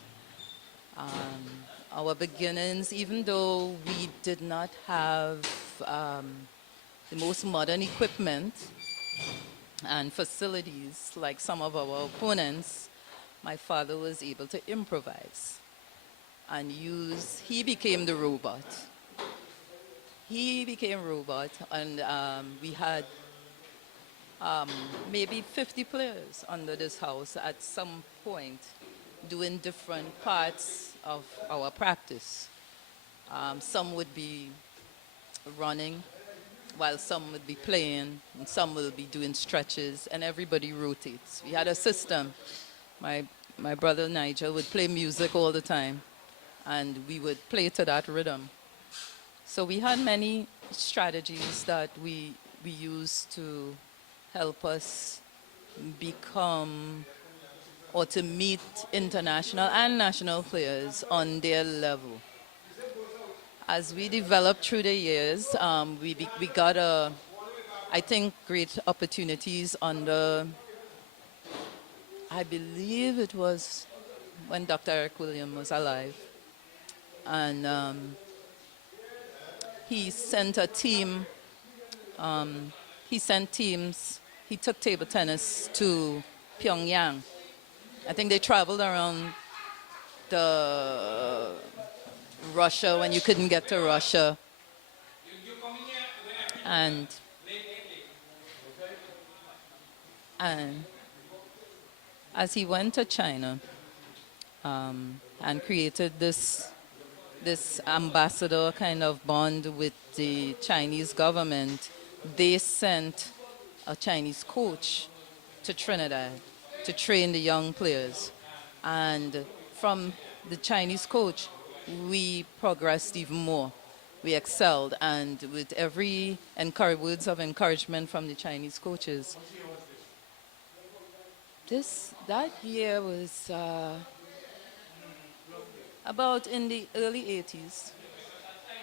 Our beginnings, even though we did not have the most modern equipment and facilities like some of our opponents, my father was able to improvise and he became the robot. He became robot, and we had maybe 50 players under this house at some point doing different parts of our practice. Some would be running, while some would be playing, and some will be doing stretches, and everybody rotates. We had a system. My brother Nigel would play music all the time, and we would play to that rhythm. So we had many strategies that we used to help us become or to meet international and national players on their level. As we developed through the years, we got, I think, great opportunities under, I believe it was when Dr. Eric William was alive. And he sent a team, he took table tennis to Pyongyang. I think they traveled around Russia when you couldn't get to Russia. And as he went to China and created this ambassador kind of bond with the Chinese government, they sent a Chinese coach to Trinidad to train the young players. And from the Chinese coach, we progressed even more. We excelled, and with every words of encouragement from the Chinese coaches. That year was about in the early 80s.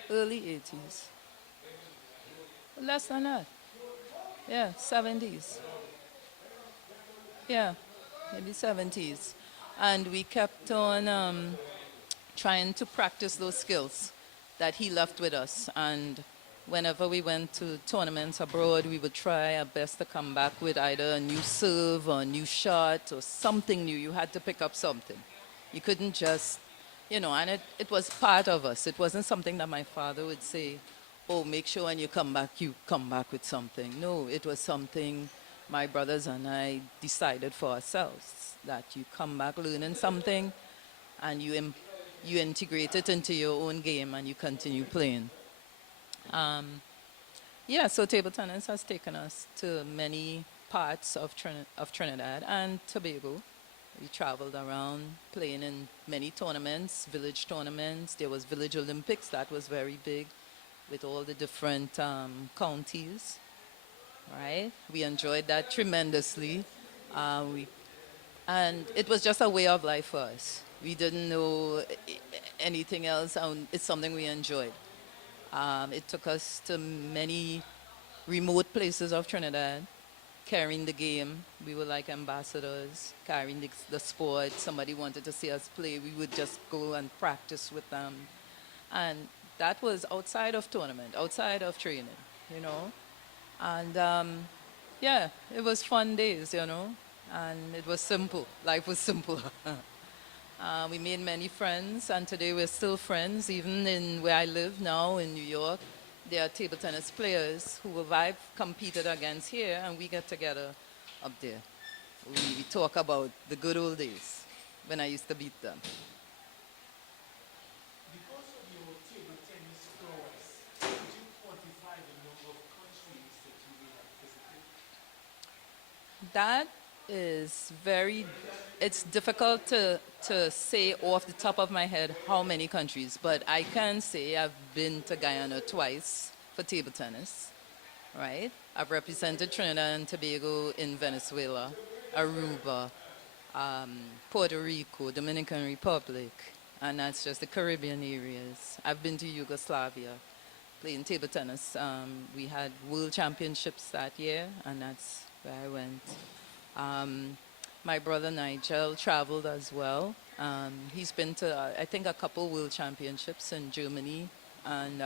Early 80s. Less than that. Yeah, 70s. Yeah, maybe 70s. And we kept on trying to practice those skills that he left with us. And whenever we went to tournaments abroad, we would try our best to come back with either a new serve or a new shot or something new. You had to pick up something. You couldn't just, and it was part of us. It wasn't something that my father would say, oh, make sure when you come back with something. No, it was something my brothers and I decided for ourselves, that you come back learning something and you integrate it into your own game and you continue playing. So table tennis has taken us to many parts of Trinidad and Tobago. We traveled around playing in many tournaments, village tournaments. There was Village Olympics, that was very big, with all the different counties, right? We enjoyed that tremendously. And it was just a way of life for us. We didn't know anything else, and it's something we enjoyed. It took us to many remote places of Trinidad, carrying the game. We were like ambassadors, carrying the sport. Somebody wanted to see us play, we would just go and practice with them. And that was outside of tournament, outside of training, And it was fun days, And it was simple. Life was simple. We made many friends, and today we're still friends. Even in where I live now in New York, there are table tennis players who I've competed against here, and we get together up there. We talk about the good old days when I used to beat them. Because of your table tennis prowess, could you quantify the number of countries that you may have visited? That is it's difficult to say off the top of my head how many countries, but I can say I've been to Guyana twice for table tennis, right? I've represented Trinidad and Tobago in Venezuela, Aruba, Puerto Rico, Dominican Republic, and that's just the Caribbean areas. I've been to Yugoslavia playing table tennis. We had world championships that year, and that's where I went. My brother Nigel traveled as well. He's been to, I think, a couple world championships in Germany, and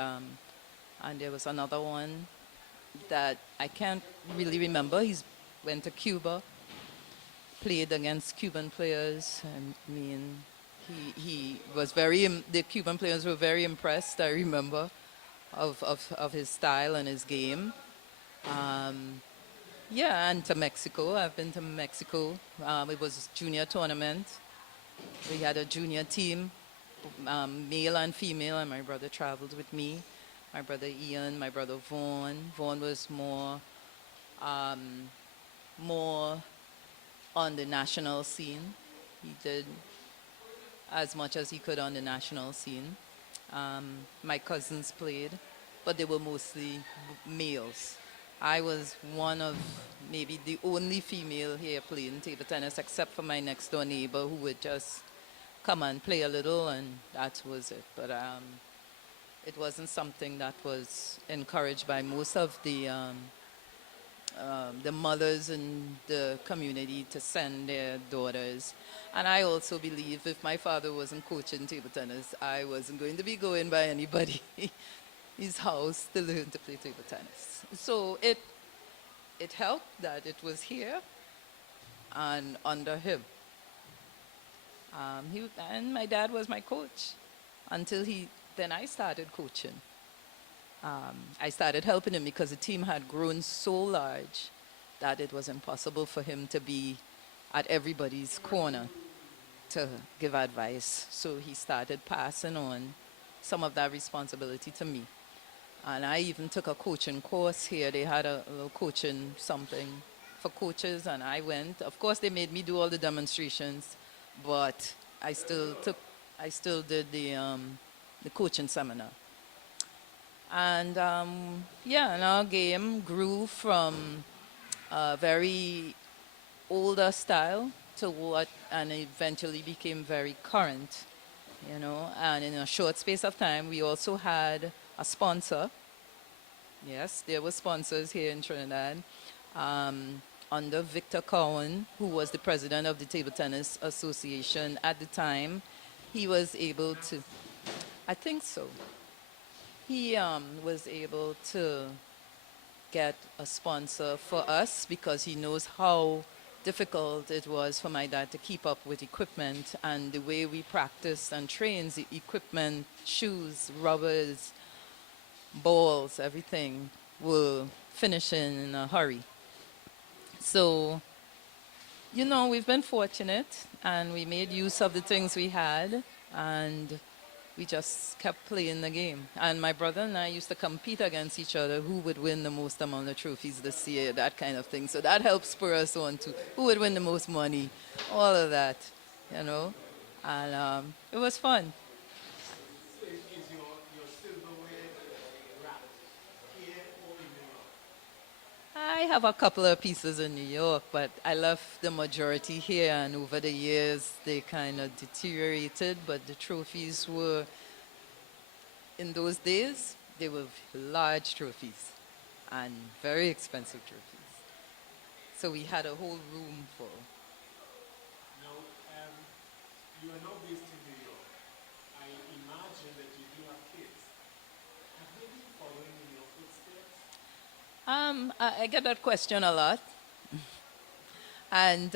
there was another one that I can't really remember. He went to Cuba, played against Cuban players. I mean, he was the Cuban players were very impressed, I remember, of his style and his game. And to Mexico. I've been to Mexico. It was a junior tournament. We had a junior team, male and female, and my brother traveled with me. My brother Ian, my brother Vaughn. Vaughn was more on the national scene. He did as much as he could on the national scene. My cousins played, but they were mostly males. I was one of maybe the only female here playing table tennis, except for my next door neighbor who would just come and play a little, and that was it. But it wasn't something that was encouraged by most of the mothers in the community to send their daughters. And I also believe if my father wasn't coaching table tennis, I wasn't going to be going by anybody his house to learn to play table tennis. So it helped that it was here and under him. And my dad was my coach until then I started coaching. I started helping him because the team had grown so large that it was impossible for him to be at everybody's corner to give advice. So he started passing on some of that responsibility to me. And I even took a coaching course here. They had a little coaching something for coaches, and I went. Of course, they made me do all the demonstrations, but I still did the coaching seminar. And yeah, and our game grew from a very older style to what, and eventually became very current, you know. And in a short space of time, we also had a sponsor. Yes, there were sponsors here in Trinidad. Under Victor Cowan, who was the president of the Table Tennis Association at the time, he was able to, I think so, he was able to get a sponsor for us because he knows how difficult it was for my dad to keep up with equipment and the way we practice and trains the equipment, shoes, rubbers, balls, everything were finishing in a hurry. So, you know, we've been fortunate and we made use of the things we had and we just kept playing the game. And my brother and I used to compete against each other who would win the most amount of trophies this year, that kind of thing. So that helped spur us on to who would win the most money, all of that, you know. And it was fun. So is your silverware wrapped here or in New York? I have a couple of pieces in New York, but I left the majority here, and over the years they kind of deteriorated. But the trophies were, in those days, they were large trophies and very expensive trophies. So we had a whole room full. Now, you are now based in New York. I imagine that you do have kids. Have they been following in your footsteps? I get that question a lot. And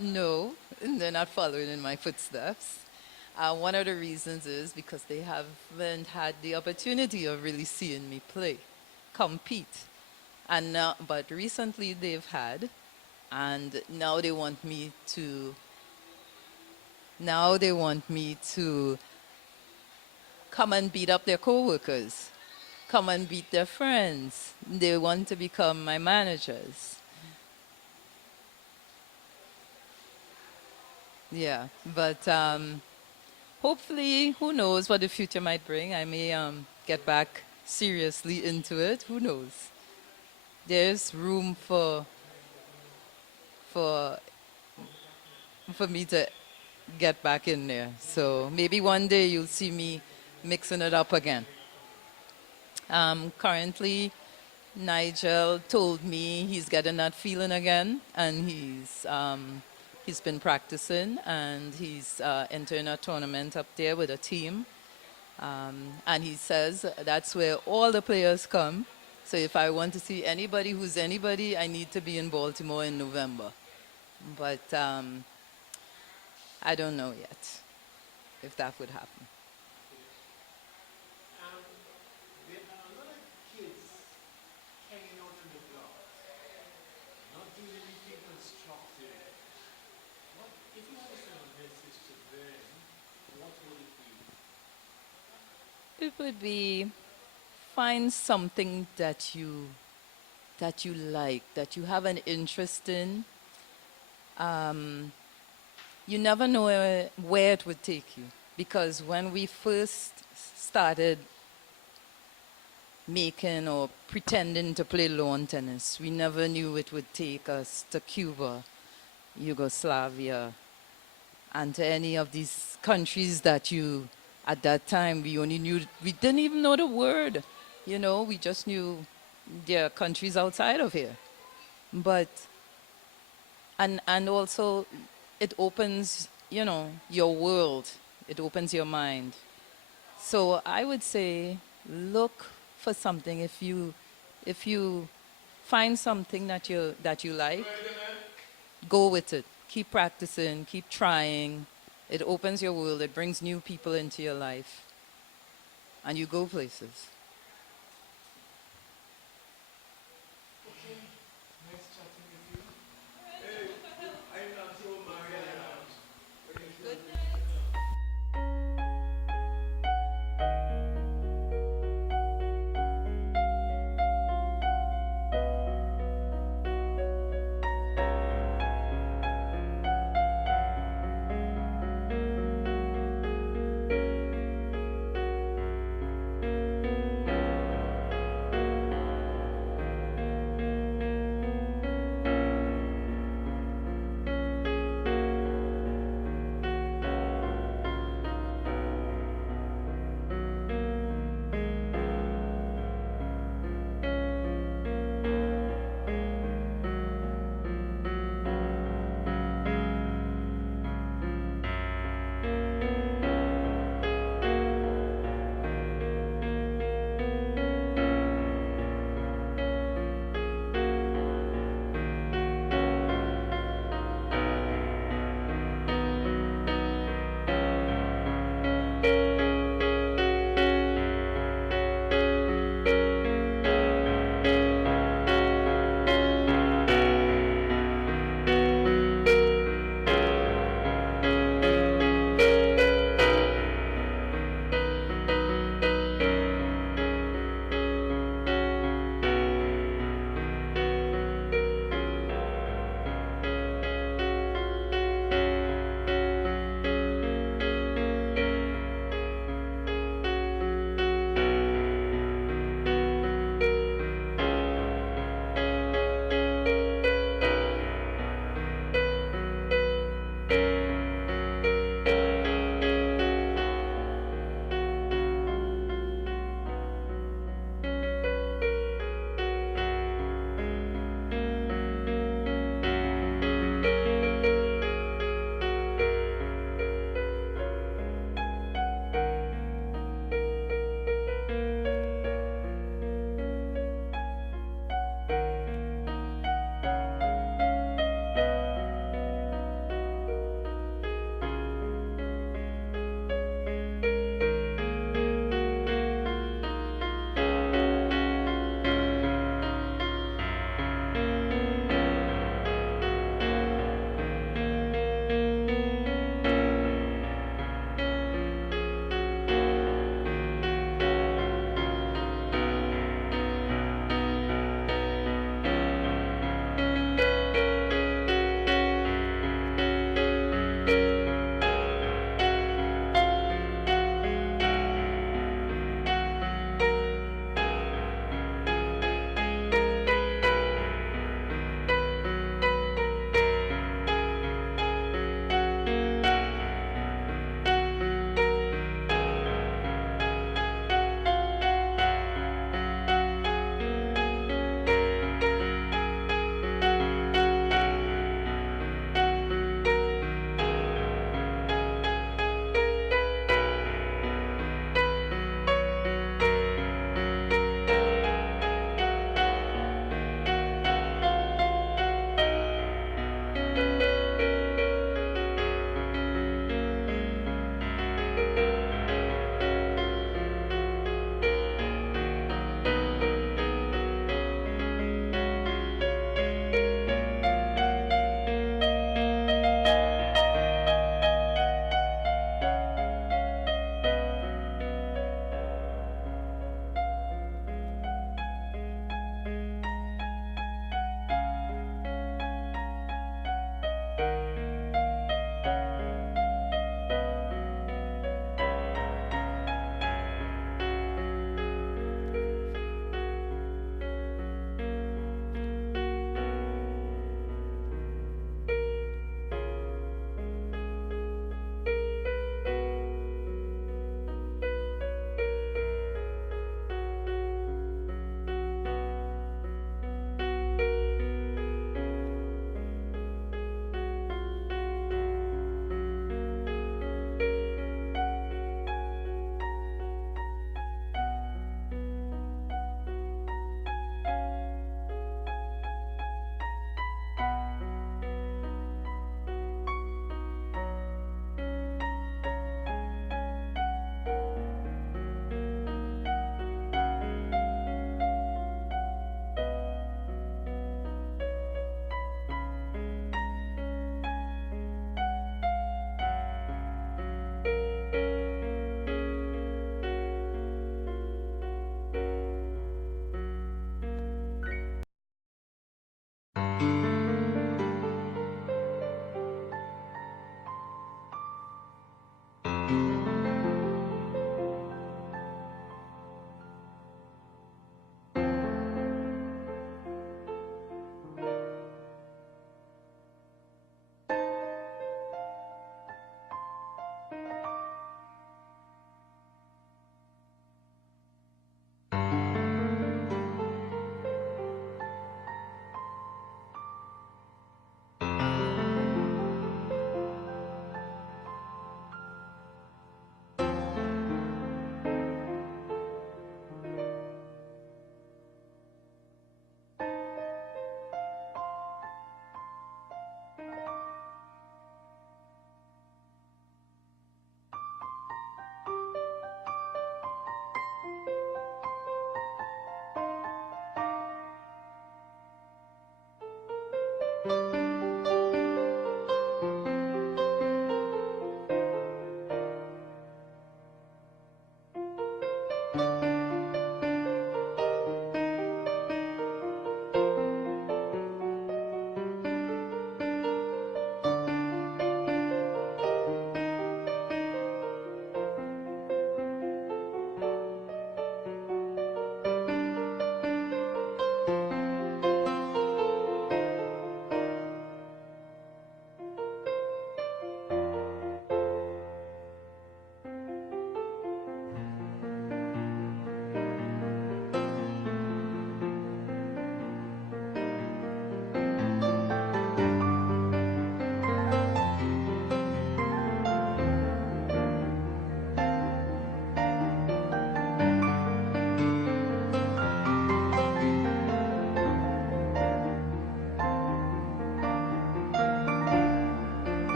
no, they're not following in my footsteps. One of the reasons is because they haven't had the opportunity of really seeing me play, compete. And now, but recently they've had, and now they want me to. Now they want me to come and beat up their coworkers, come and beat their friends. They want to become my managers. Yeah, but hopefully, who knows what the future might bring. I may get back seriously into it. Who knows? There's room for for me to get back in there. So maybe one day you'll see me mixing it up again. Currently, Nigel told me he's getting that feeling again, and he's been practicing, and he's entering a tournament up there with a team. And he says that's where all the players come. So if I want to see anybody who's anybody, I need to be in Baltimore in November. But I don't know yet if that would happen. There are a lot of kids hanging out in the block, not doing anything constructive. If you had to send a message to them, what would it be? It would be find something that you like, that you have an interest in. You never know where it would take you, because when we first started making or pretending to play lawn tennis, we never knew it would take us to Cuba, Yugoslavia, and to any of these countries that at that time, we didn't even know the word. You know, we just knew there are countries outside of here. But, and also, it opens, you know, your world. It opens your mind. So I would say, look for something. If you find something that you like, go with it. Keep practicing, keep trying. It opens your world, it brings new people into your life, and you go places.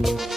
Thank you.